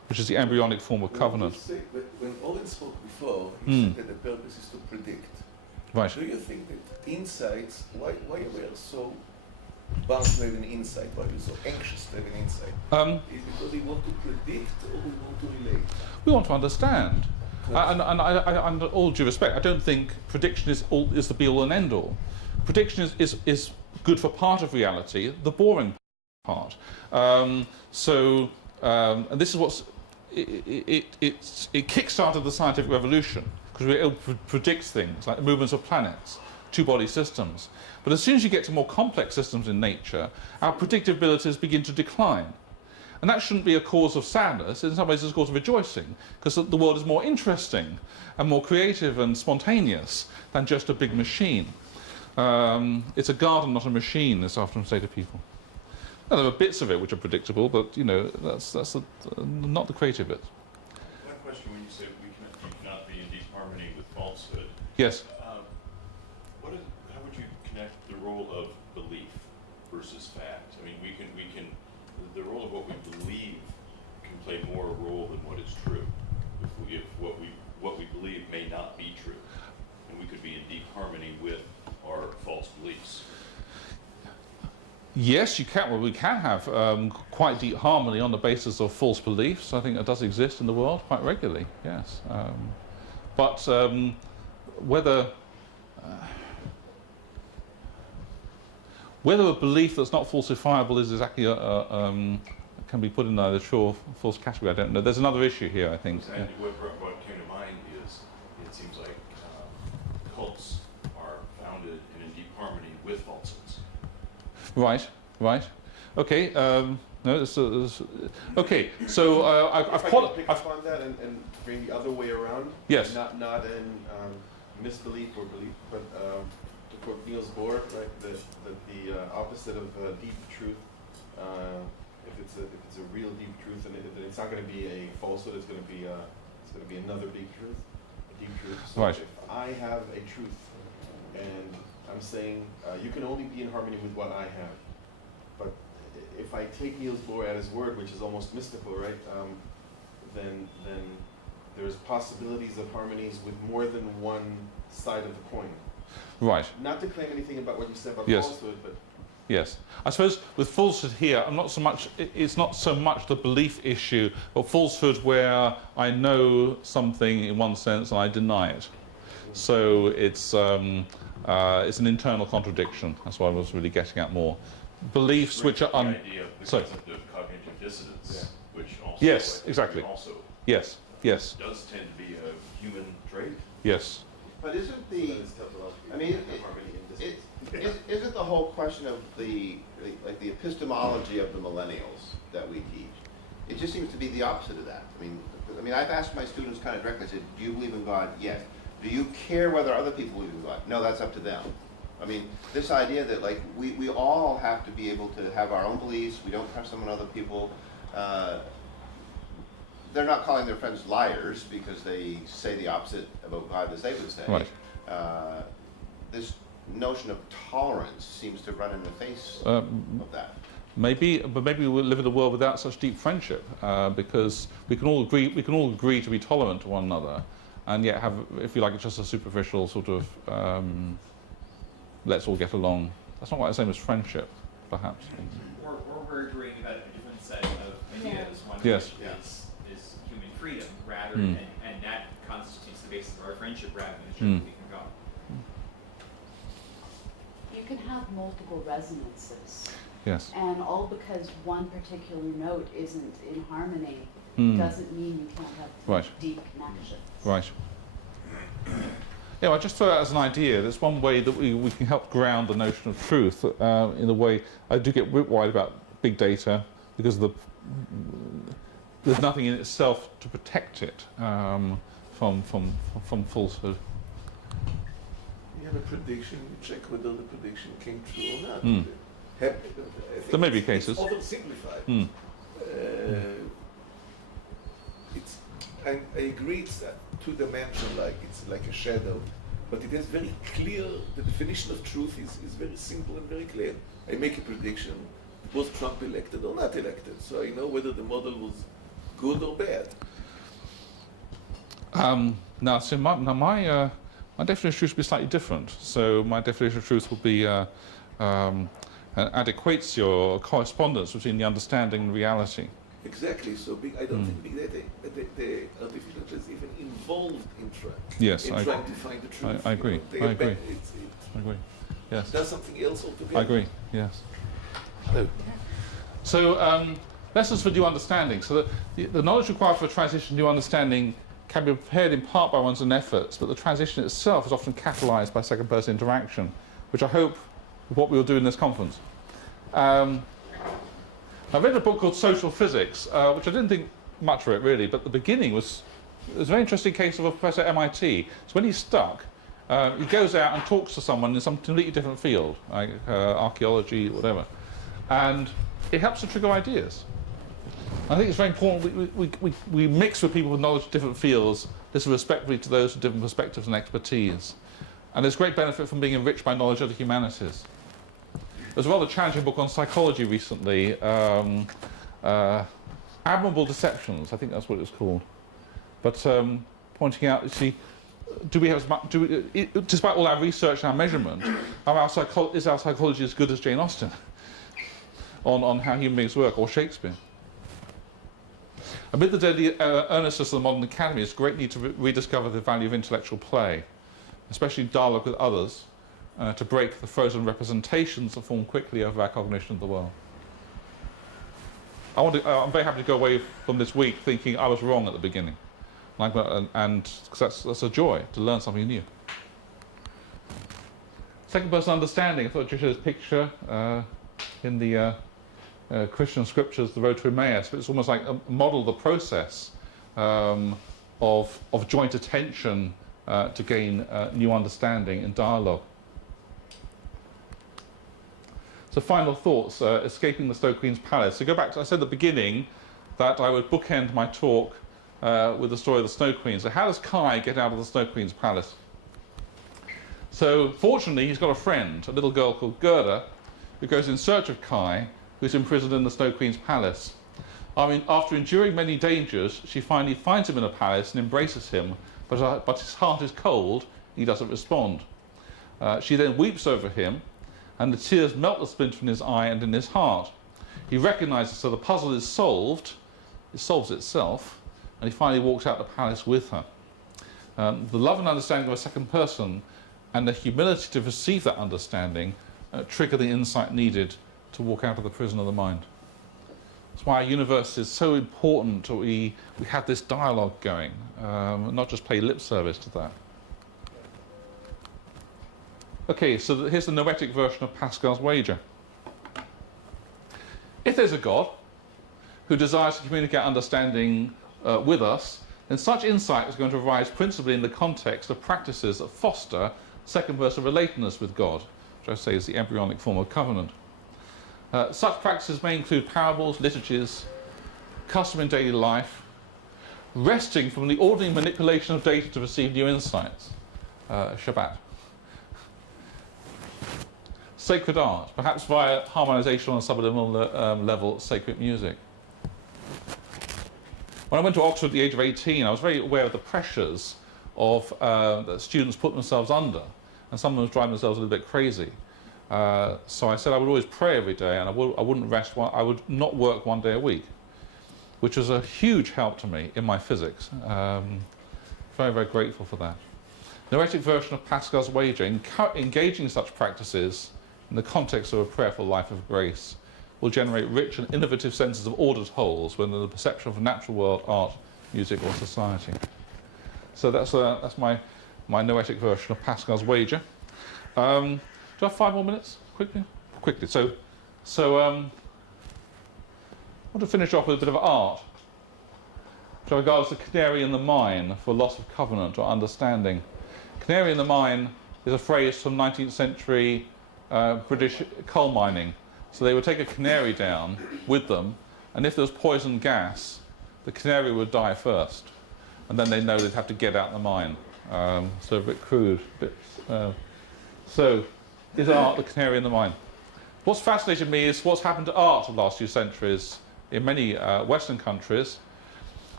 which is the embryonic form of covenant. When Owen spoke before, he said that the purpose is to predict. Right. Do you think that insights, why are we so bound to have an insight? Why are we so anxious to have an insight? Is it because we want to predict or we want to relate? We want to understand. And under all due respect, I don't think prediction is the be-all and end-all. Prediction is good for part of reality, the boring part. And this is what's it kick-started the scientific revolution because we were able to predict things like the movements of planets, two-body systems. But as soon as you get to more complex systems in nature, our predictabilities begin to decline. And that shouldn't be a cause of sadness. In some ways, it's a cause of rejoicing, because the world is more interesting and more creative and spontaneous than just a big machine. It's a garden, not a machine, as I often say to people. Now, there are bits of it which are predictable, but you know that's not the creative bit. One question: when you say you cannot be in deep harmony with falsehood, Yes. how would you connect the role of belief versus fact? I mean, the role of what we believe can play more a role than what is true. If what we believe may not be true, and we could be in deep harmony with our false beliefs. Yes, you can. Well, we can have quite deep harmony on the basis of false beliefs. I think that does exist in the world quite regularly. Yes, but whether a belief that's not falsifiable is exactly can be put in either true or false category, I don't know. There's another issue here, I think. And what came to mind is it seems like cults are founded and in deep harmony with falsehoods. Right. Okay. No. Okay. So I've pick up on that and bring the other way around. Yes. Not in misbelief or belief, but to quote Niels Bohr, right? The opposite of deep truth. If it's a real deep truth, and it's not going to be a falsehood, it's going to be another big truth, a deep truth. So right. If I have a truth, and I'm saying you can only be in harmony with what I have, but if I take Niels Bohr at his word, which is almost mystical, right? Then there's possibilities of harmonies with more than one side of the coin. Right. Not to claim anything about what you said about Yes. falsehood, but Yes. I suppose with falsehood here, it's not so much the belief issue, but falsehood where I know something in one sense and I deny it. So it's an internal contradiction. That's what I was really getting at more. Beliefs which are the idea of the concept of cognitive dissonance, which also yes, exactly. Also yes. does tend to be a human trait. Yes. But isn't isn't the whole question of the epistemology of the millennials that we teach? It just seems to be the opposite of that. I mean, I've asked my students kind of directly. I said, "Do you believe in God?" Yes. Do you care whether other people believe in God? No, that's up to them. I mean, this idea that we all have to be able to have our own beliefs. We don't press them on other people. They're not calling their friends liars because they say the opposite about God as they would say. Right. This notion of tolerance seems to run in the face of that. Maybe, but maybe we'll live in a world without such deep friendship because we can all agree to be tolerant to one another, and yet have, if you like, just a superficial sort of let's all get along. That's not quite the same as friendship, perhaps. Or we're agreeing about a different set of ideas. One Yes. is human freedom, rather, and that constitutes the basis of our friendship rather than just belief in God. You can have multiple resonances. Yes. And all because one particular note isn't in harmony doesn't mean you can't have deep connections. Right. Yeah, I just throw it as an idea. There's one way that we can help ground the notion of truth in a way. I do get worried about big data because there's nothing in itself to protect it from falsehood. You have a prediction, you check whether the prediction came true or not. I think There may be cases. It's oversimplified. I agree it's two-dimensional, it's like a shadow, but it is very clear. The definition of truth is very simple and very clear. I make a prediction: was Trump elected or not elected? So I know whether the model was good or bad? Now, so my definition of truth would be slightly different. So my definition of truth would be an adequatio or correspondence between the understanding and reality. Exactly. So I don't think big data, the artificial intelligence is even involved in Yes, trying to find the truth. I agree. You I know, agree. It I agree. Yes. does something else altogether. I agree. Yes. Hello. So lessons for new understanding. So the knowledge required for a transition to new understanding can be prepared in part by one's own efforts, but the transition itself is often catalyzed by second-person interaction, which I hope is what we will do in this conference. I read a book called Social Physics, which I didn't think much of it really, but the beginning was a very interesting case of a professor at MIT. So when he's stuck, he goes out and talks to someone in some completely different field, like archaeology, whatever, and it helps to trigger ideas. I think it's very important we mix with people with knowledge of different fields, listen respectfully to those with different perspectives and expertise. And there's great benefit from being enriched by knowledge of the humanities. There's a rather challenging book on psychology recently, Admirable Deceptions, I think that's what it's called. But pointing out, you see, despite all our research and our measurement, is our psychology as good as Jane Austen on how human beings work, or Shakespeare? Amid the deadly earnestness of the modern academy, it's a great need to rediscover the value of intellectual play, especially dialogue with others, to break the frozen representations that form quickly over our cognition of the world. I'm very happy to go away from this week thinking I was wrong at the beginning, and because that's a joy to learn something new. Second-person understanding. I thought I'd just show this picture in the Christian scriptures, the road to Emmaus, but it's almost like a model of the process of joint attention to gain new understanding and dialogue. So final thoughts, escaping the Snow Queen's palace. So go back to, I said at the beginning that I would bookend my talk with the story of the Snow Queen. So how does Kai get out of the Snow Queen's palace? So fortunately he's got a friend, a little girl called Gerda, who goes in search of Kai, who's imprisoned in the Snow Queen's palace. After enduring many dangers, she finally finds him in a palace and embraces him, but his heart is cold, he doesn't respond. She then weeps over him, and the tears melt the splinter in his eye and in his heart. He recognizes, so the puzzle is solved, it solves itself, and he finally walks out the palace with her. The love and understanding of a second person and the humility to receive that understanding trigger the insight needed to walk out of the prison of the mind. That's why our universe is so important that we have this dialogue going, not just pay lip service to that. Okay, so here's the noetic version of Pascal's wager. If there's a God who desires to communicate understanding with us, then such insight is going to arise principally in the context of practices that foster second-person relatedness with God, which I say is the embryonic form of covenant. Such practices may include parables, liturgies, custom in daily life, resting from the ordinary manipulation of data to receive new insights, Shabbat. Sacred art, perhaps via harmonization on a subliminal level, sacred music. When I went to Oxford at the age of 18, I was very aware of the pressures of that students put themselves under, and some of them was driving themselves a little bit crazy. So I said I would always pray every day, and I wouldn't rest. I would not work one day a week, which was a huge help to me in my physics. Very, very grateful for that. Noetic version of Pascal's wager, engaging in such practices in the context of a prayerful life of grace, will generate rich and innovative senses of ordered wholes within the perception of a natural world, art, music, or society. So that's my noetic version of Pascal's wager. Do I have 5 more minutes? Quickly. So I want to finish off with a bit of art, which I regard as the canary in the mine for loss of covenant or understanding. Canary in the mine is a phrase from 19th century British coal mining. So they would take a canary down with them, and if there was poison gas, the canary would die first, and then they know they'd have to get out the mine. So a bit crude. So is art the canary in the mine? What's fascinated me is what's happened to art in the last few centuries in many Western countries.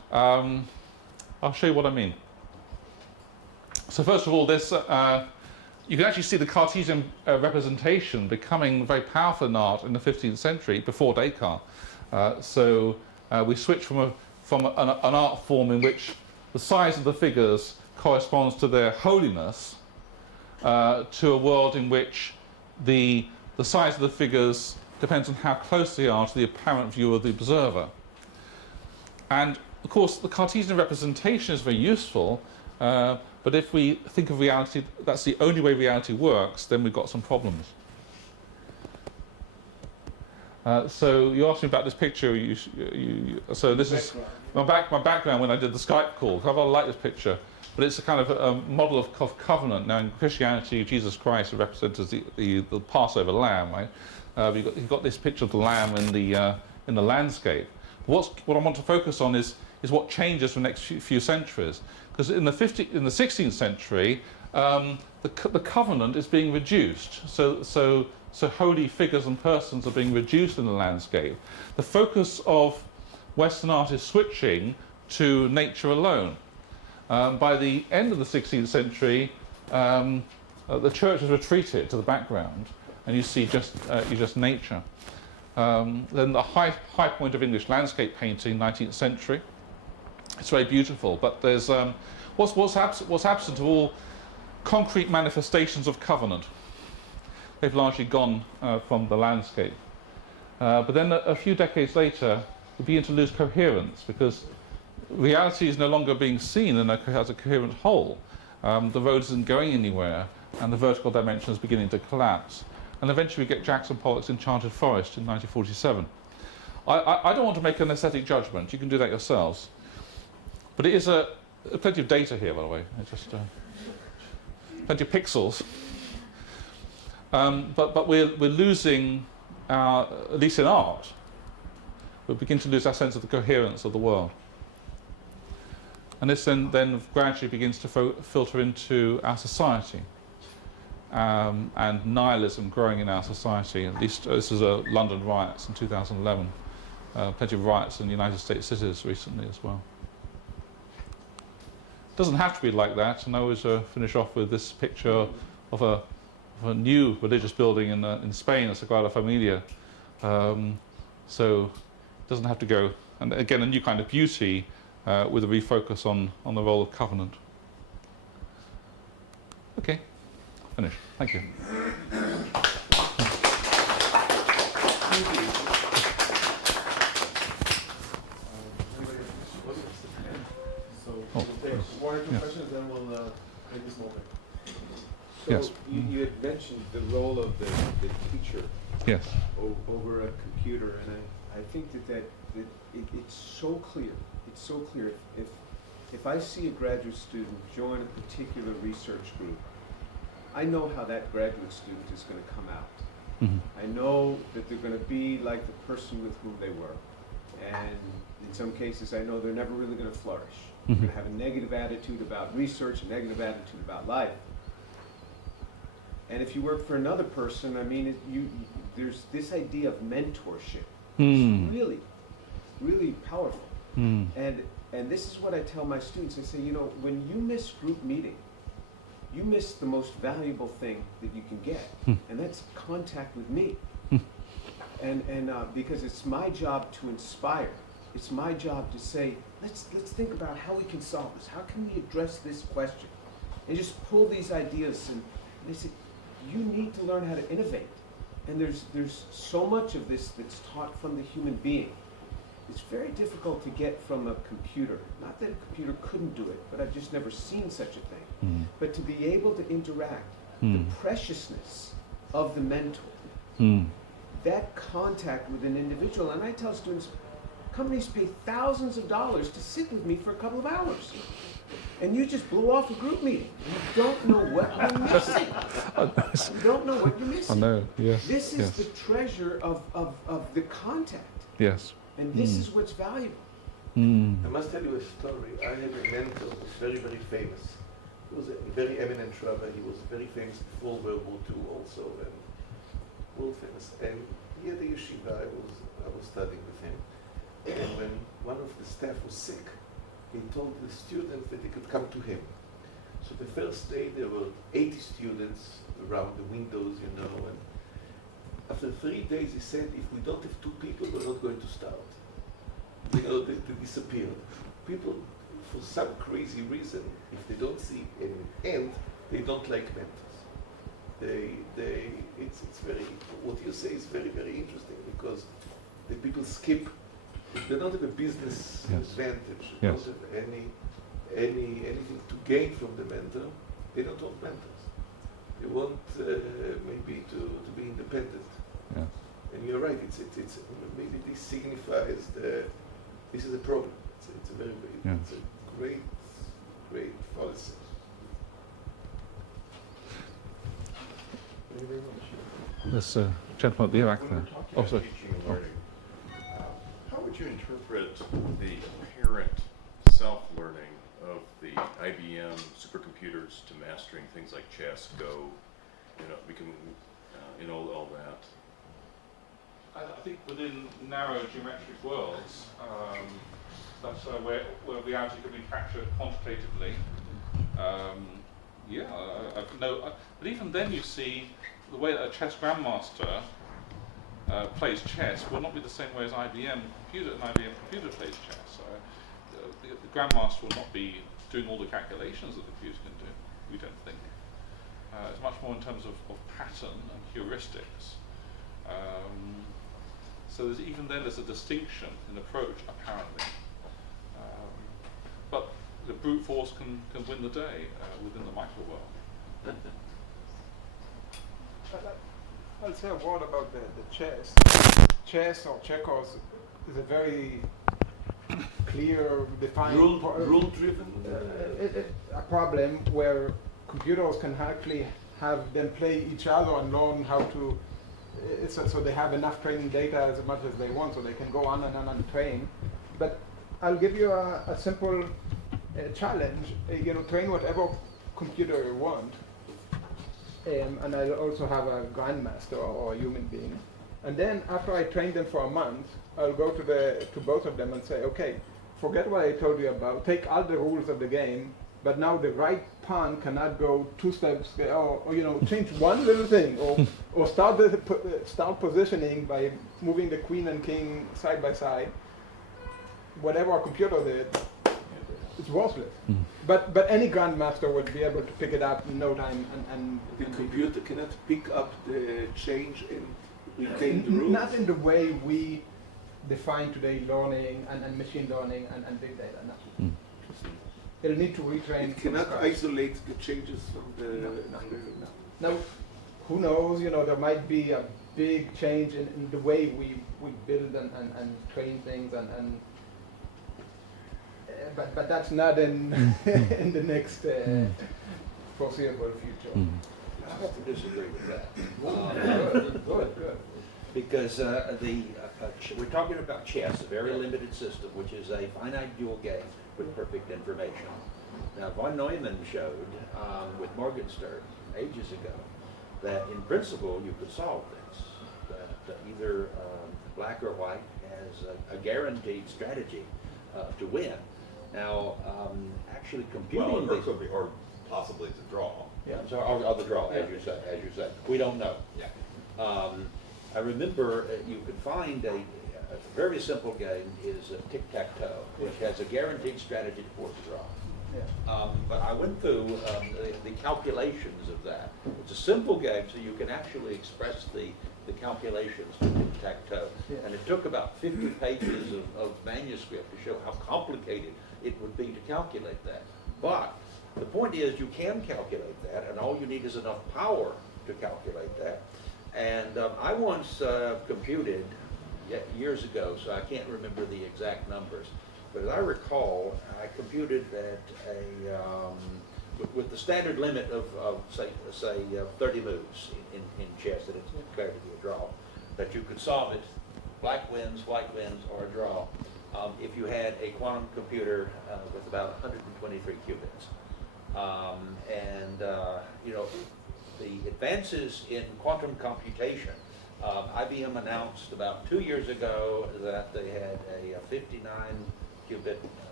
I'll show you what I mean. So first of all, this you can actually see the Cartesian representation becoming very powerful in art in the 15th century before Descartes. So we switch from an art form in which the size of the figures corresponds to their holiness to a world in which the size of the figures depends on how close they are to the apparent view of the observer. And of course, the Cartesian representation is very useful, but if we think of reality, that's the only way reality works, then we've got some problems. So you asked me about this picture. So this is my background when I did the Skype call. I rather like this picture, but it's a kind of a model of covenant. Now in Christianity, Jesus Christ is represented as the Passover lamb, right? You've got this picture of the lamb in the landscape. What I want to focus on is what changes for the next few centuries. Because in the 16th century, the covenant is being reduced. So holy figures and persons are being reduced in the landscape. The focus of Western art is switching to nature alone. By the end of the 16th century, the church has retreated to the background, and you see just nature. Then the high point of English landscape painting, 19th century. It's very beautiful, but there's what's absent of all concrete manifestations of covenant. They've largely gone from the landscape. But then a few decades later, we begin to lose coherence because reality is no longer being seen as a coherent whole. The road isn't going anywhere, and the vertical dimension is beginning to collapse. And eventually we get Jackson Pollock's Enchanted Forest in 1947. I don't want to make an aesthetic judgment. You can do that yourselves. But it is plenty of data here, by the way. It's just plenty of pixels. But we're losing our, at least in art, we begin to lose our sense of the coherence of the world. And this then gradually begins to filter into our society. And nihilism growing in our society. At least this is London riots in 2011. Plenty of riots in the United States cities recently as well. It doesn't have to be like that, and I always finish off with this picture of a new religious building in Spain, the Sagrada Familia. So it doesn't have to go, and again a new kind of beauty with a refocus on the role of covenant. Okay. Finish. Thank you. So we'll take one or two questions, then we'll take this moment. So Yes. you had mentioned the role of the teacher Yes. over a computer, and I think that it's so clear. It's so clear. If I see a graduate student join a particular research group, I know how that graduate student is going to come out. Mm-hmm. I know that they're going to be like the person with whom they were. And in some cases, I know they're never really going to flourish. They're going to have a negative attitude about research, a negative attitude about life. And if you work for another person, I mean, there's this idea of mentorship. It's really, really powerful. And this is what I tell my students. I say, you know, when you miss group meeting, you miss the most valuable thing that you can get, and that's contact with me. And because it's my job to inspire. It's my job to say, let's think about how we can solve this. How can we address this question? And just pull these ideas, and they say, you need to learn how to innovate. And there's so much of this that's taught from the human being. It's very difficult to get from a computer. Not that a computer couldn't do it, but I've just never seen such a thing. But to be able to interact, the preciousness of the mentor, that contact with an individual. And I tell students, companies pay thousands of dollars to sit with me for a couple of hours. And you just blew off a group meeting. You don't know what you're missing. You don't know what you're missing. I know, yes. This is the treasure of the contact. Yes. And this is what's valuable. I must tell you a story. I had a mentor who was very, very famous. He was a very eminent traveler. He was very famous before World War II also, and world famous. And he had the yeshiva. I was studying with him. And when one of the staff was sick, he told the students that they could come to him. So the first day there were 80 students around the windows, you know, and after 3 days he said, if we don't have 2 people, we're not going to start. You know, they disappeared. People, for some crazy reason, if they don't see an end, they don't like mentors. It's very, what you say is very, very interesting because the people skip, they don't have a business advantage, they don't have anything to gain from the mentor, they don't want mentors. They want maybe to be independent. Yeah. And you're right, it's maybe this signifies this is a problem. It's a very, it's a great policy. Thank you very much. This gentleman at the back there. Oh, sorry. Teaching and learning. How would you interpret the apparent self-learning of the IBM supercomputers to mastering things like chess, Go, all that? I think within narrow geometric worlds, that's where reality can be captured quantitatively. But even then you see the way that a chess grandmaster plays chess will not be the same way as IBM computer plays chess. The grandmaster will not be doing all the calculations that the computer can do, we don't think. It's much more in terms of pattern and heuristics. So even then there's a distinction in approach, apparently. But the brute force can win the day within the micro world. I'll say a word about the chess. Chess or checkers is a very clear, defined rule-driven a problem where computers can actually have them play each other and learn how to. So they have enough training data as much as they want, so they can go on and train. But I'll give you a simple challenge. Train whatever computer you want. And I'll also have a grandmaster or a human being. And then after I train them for a month, I'll go to both of them and say, okay, forget what I told you about, take all the rules of the game, but now the right pawn cannot go 2 steps, or change one little thing, or start positioning by moving the queen and king side by side. Whatever a computer did, it's worthless. But any grandmaster would be able to pick it up in no time and the computer cannot pick up the change and retain the rules. Not in the way we define today learning and machine learning and big data. No. It'll need to retrain. It cannot isolate the changes from the. No. Now, who knows? There might be a big change in the way we build and train things but that's not in in the next foreseeable future. I have to disagree with that. Good. Because we're talking about chess, a very limited system, which is a finite dual game with perfect information. Now, von Neumann showed with Morgenstern ages ago that in principle you could solve this, that either black or white has a guaranteed strategy to win. Now, actually computing this, or possibly to draw. yeah, I'm sorry, or the draw, as you say. We don't know. Yeah. I remember you could find a very simple game is tic-tac-toe, which has a guaranteed strategy to force a draw. Yeah. But I went through the calculations of that. It's a simple game, so you can actually express the calculations for tic-tac-toe. Yeah. And it took about 50 pages of manuscript to show how complicated it would be to calculate that. But the point is you can calculate that, and all you need is enough power to calculate that. And I once computed years ago, so I can't remember the exact numbers, but as I recall, I computed that with the standard limit of say 30 moves in chess, that it's declared to be a draw, that you could solve it, black wins, white wins, or a draw, if you had a quantum computer with about 123 qubits. The advances in quantum computation, IBM announced about 2 years ago that they had a 59 qubit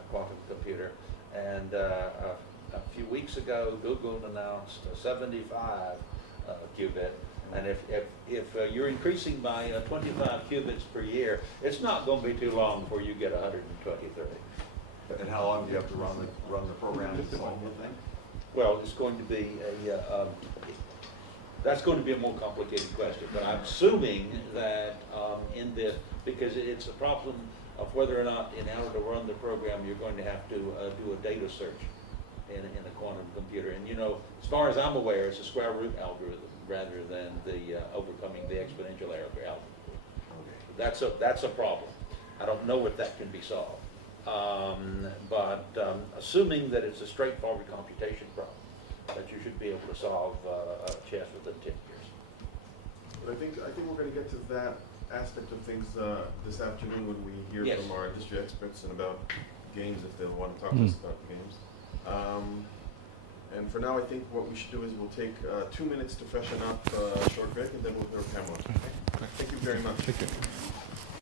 quantum computer. And a few weeks ago, Google announced a 75 qubit. And if you're increasing by 25 qubits per year, it's not going to be too long before you get 123. And how long do you have to run the program to solve the thing? Well, it's going to be that's going to be a more complicated question, but I'm assuming that because it's a problem of whether or not, in order to run the program, you're going to have to do a data search in a quantum computer. And as far as I'm aware, it's a square root algorithm rather than the overcoming the exponential algorithm. That's a problem. I don't know if that can be solved. But assuming that it's a straightforward computation problem, that you should be able to solve chess within 10 years. But I think we're going to get to that aspect of things this afternoon when we hear Yes. from our industry experts and about games, if they'll want to talk to us about the games. And for now, I think what we should do is we'll take 2 minutes to freshen up, a short break, and then we'll hear Pamela. Thank you very much. Thank you.